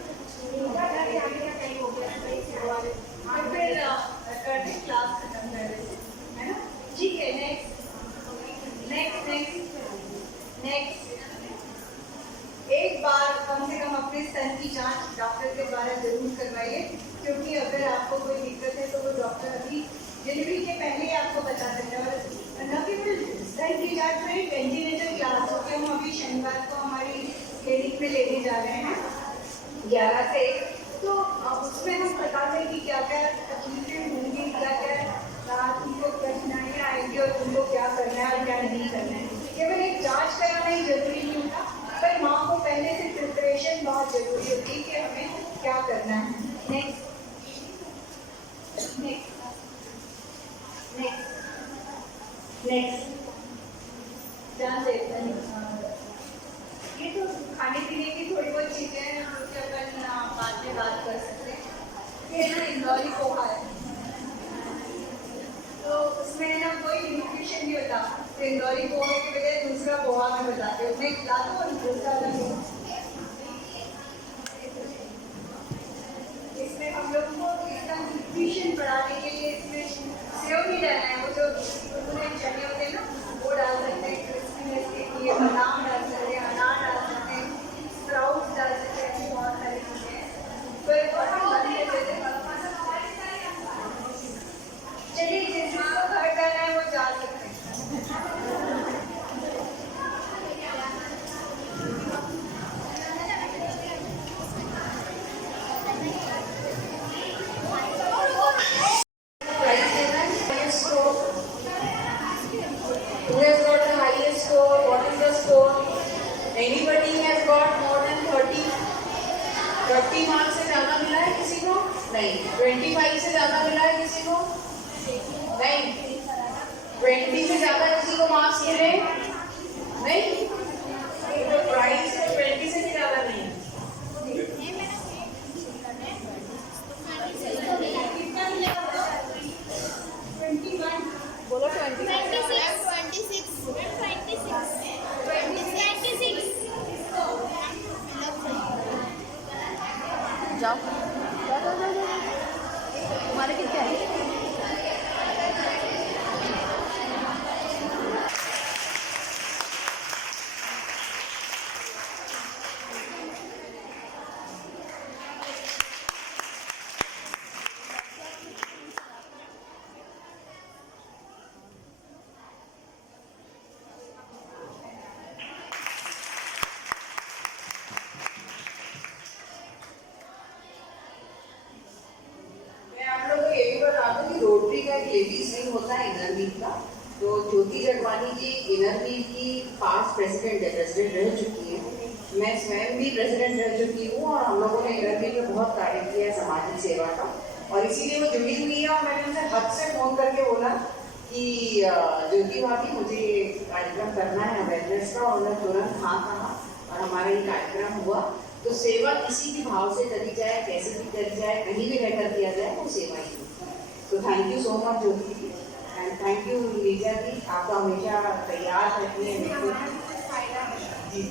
टाइम हो गया। फिर करते क्लास खत्म कर रहे थे, है ना? ठीक है, नेक्स्ट एक बार कम से कम अपने स्तन की जांच डॉक्टर के द्वारा जरूर करवाइए, क्योंकि अगर आपको कोई दिक्कत है तो वो डॉक्टर अभी डिलीवरी के पहले ही आपको बता देते हैं। और न केवल स्तन की जांच में वेंटिलेटर क्लास होती है, हम अभी शनिवार को हमारी क्लिनिक में लेने जा रहे हैं 11 से। तो उसमें हम बताते हैं कि क्या क्या तकलीफें होंगी, क्या क्या तुमको कठिनाइयाँ आएंगी और तुमको क्या करना है और क्या नहीं करना है। केवल एक जांच कराना ही जरूरी नहीं होता, पर माँ को पहले से प्रिपरेशन बहुत जरूरी होती है कि हमें क्या करना है। नेक्स्ट ध्यान देते हैं। ये तो खाने पीने की थोड़ी बहुत चीजें हैं जो कि अपन बाद में बात कर सकते हैं। ये ना इंदौरी पोहा है, तो उसमें ना कोई न्यूट्रिशन नहीं होता। तो इंदौरी पोहा के बजाय दूसरा पोहा मैं बताती हूँ, मैं खिला दूँ और दूसरा लूँ। इसमें हम लोग को इसका न्यूट्रिशन बढ़ाने के लिए इसमें सेव नहीं डालना है, वो जो पूरे चने होते हैं ना वो डाल सकते हैं, क्रिस्पीनेस के लिए बादाम डाल सकते हैं, अनार डाल सकते हैं, स्प्राउट्स डाल सकते हैं, ऐसी बहुत सारी चीज़ें हैं। तो और हम बंद कर देते हैं। चलिए जिसको घर जाना है वो जा सकते हैं। Who has got the highest score? What is the score? Anybody has got more than 30 marks से ज़्यादा मिला है किसी को? नहीं। 25 से ज़्यादा मिला है किसी को? नहीं। 20 से ज़्यादा किसी को मार्क्स मिले? नहीं। तो प्राइस तो 20 से भी ज़्यादा नहीं है। बोलो 26 जाओ तुम्हारे कितने हैं? रोटरी का एक लेडीज विंग होता है इनर व्हील का। तो ज्योति जटवानी जी इनर व्हील की पास्ट प्रेसिडेंट रह चुकी है। मैं स्वयं भी प्रेसिडेंट रह चुकी हूँ और हम लोगों ने इनर व्हील में बहुत कार्य किया है सामाजिक सेवा का, और इसीलिए वो जुड़ी हुई है। और मैंने उनसे हद से फोन करके बोला कि ज्योति भाभी मुझे कार्यक्रम करना है अवेयरनेस का, और उन्होंने तुरंत हाँ कहा और हमारा ये कार्यक्रम हुआ। तो सेवा किसी भी भाव से करी जाए, कैसे भी करी जाए, कहीं भी रहकर किया जाए, वो सेवा ही। तो thank you so much Jyoti ji, and thank you Lisa ji, आप तो हमेशा तैयार रहती हैं। जी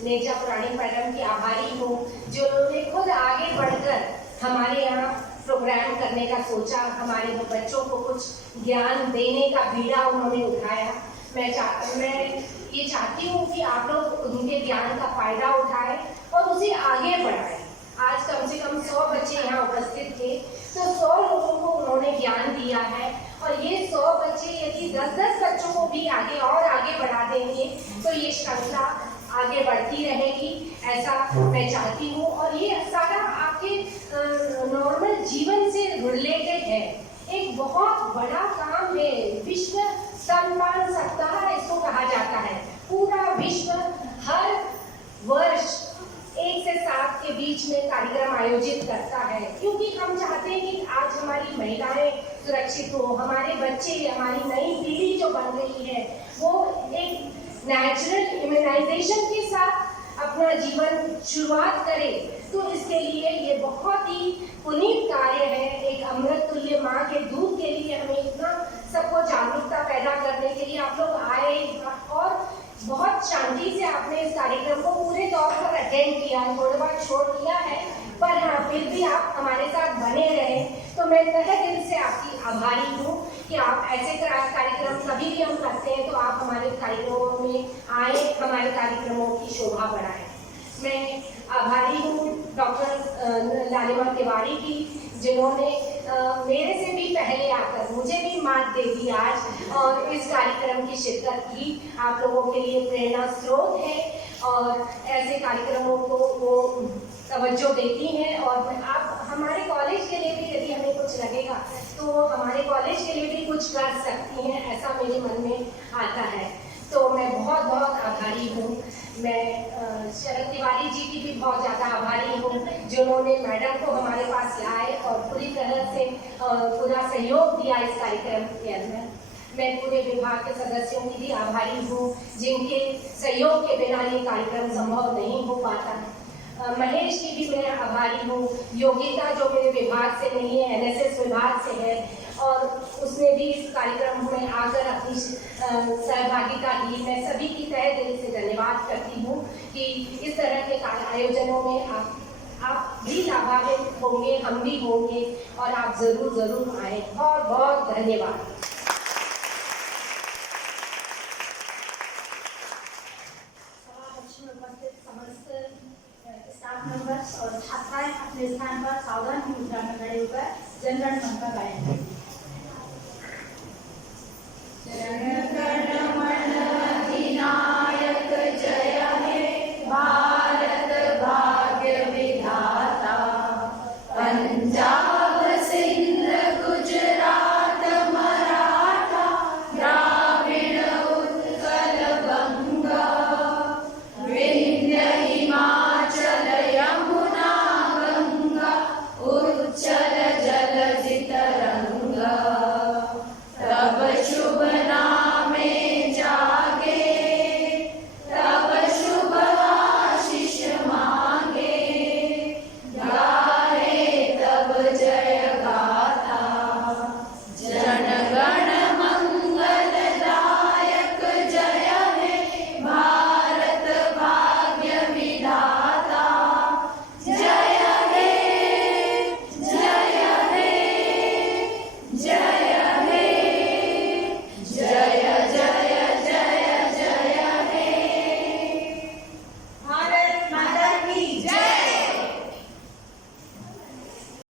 नेजा पुराणी मैडम की आभारी हूँ, जो उन्होंने खुद आगे बढ़कर हमारे यहाँ प्रोग्राम करने का सोचा, हमारे बच्चों को कुछ ज्ञान देने का बीड़ा उन्होंने उठाया। मैं ये चाहती हूँ कि आप लोग उनके ज्ञान का फायदा उठाएं और उसे आगे बढ़ाएं। आज कम से कम 100 बच्चे यहाँ उपस्थित थे, तो 100 लोगों को उन्होंने ज्ञान दिया है, और ये 100 बच्चे यदि 10-10 बच्चों को भी आगे बढ़ा देंगे तो ये श्रृंखला आगे बढ़ती रहेगी, ऐसा मैं चाहती हूँ। और ये सारा आपके नॉर्मल जीवन से रिलेटेड है, एक बहुत बड़ा काम है। विश्व स्तनपान सप्ताह इसको कहा जाता है। पूरा विश्व हर वर्ष 1 से 7 के बीच में कार्यक्रम आयोजित करता है, क्योंकि हम चाहते हैं कि आज हमारी महिलाएं सुरक्षित हो, हमारे बच्चे, हमारी नई पीढ़ी जो बन रही है वो एक नेचुरल इम्यूनाइजेशन के साथ अपना जीवन शुरुआत करे। तो इसके लिए ये बहुत ही पुनीत कार्य है। एक अमृत तुल्य माँ के दूध के लिए हमें इतना सबको जागरूकता पैदा करने के लिए आप लोग आए, और बहुत शांति से आपने इस कार्यक्रम को पूरे तौर पर अटेंड किया। थोड़ा बहुत छोड़ किया है, पर हाँ फिर भी आप हमारे साथ बने रहे, तो मैं तहे दिल से आपकी आभारी हूँ कि आप ऐसे कार्यक्रम कभी भी हम करते हैं तो आप हमारे कार्यक्रमों में आए, हमारे कार्यक्रमों की शोभा बढ़ाएं। मैं आभारी हूँ डॉक्टर लालिमा तिवारी की, जिन्होंने मेरे से भी पहले आकर मुझे भी मात दे दी आज, और इस कार्यक्रम की शिरकत की। आप लोगों के लिए प्रेरणा स्रोत है, और ऐसे कार्यक्रमों को वो तवज्जो देती हैं। और आप हमारे कॉलेज के लिए भी यदि हमें कुछ लगेगा तो हमारे कॉलेज के लिए भी कुछ कर सकती हैं, ऐसा मेरे मन में आता है। तो मैं बहुत बहुत आभारी हूँ। मैं शरद तिवारी जी की भी बहुत ज़्यादा आभारी हूँ, जिन्होंने मैडम को हमारे पास लाए और पूरी तरह से पूरा सहयोग दिया इस कार्यक्रम के अंदर। मैं पूरे विभाग के सदस्यों की भी आभारी हूँ, जिनके सहयोग के बिना ये कार्यक्रम संभव नहीं हो पाता है। महेश की भी मैं आभारी हूँ। योगिता जो मेरे विभाग से नहीं है, NSS विभाग से है, और उसने भी इस कार्यक्रम में आकर अपनी सहभागिता की। मैं सभी की तहे दिल से धन्यवाद करती हूँ कि इस तरह के आयोजनों में आप भी लाभान्वित होंगे, हम भी होंगे, और आप ज़रूर आए। बहुत बहुत धन्यवाद। स्टाफ मेंबर्स और छात्राएं अपने स्थान पर सावधान की मुद्रा में खड़े होकर जनगण मन का गायन करें।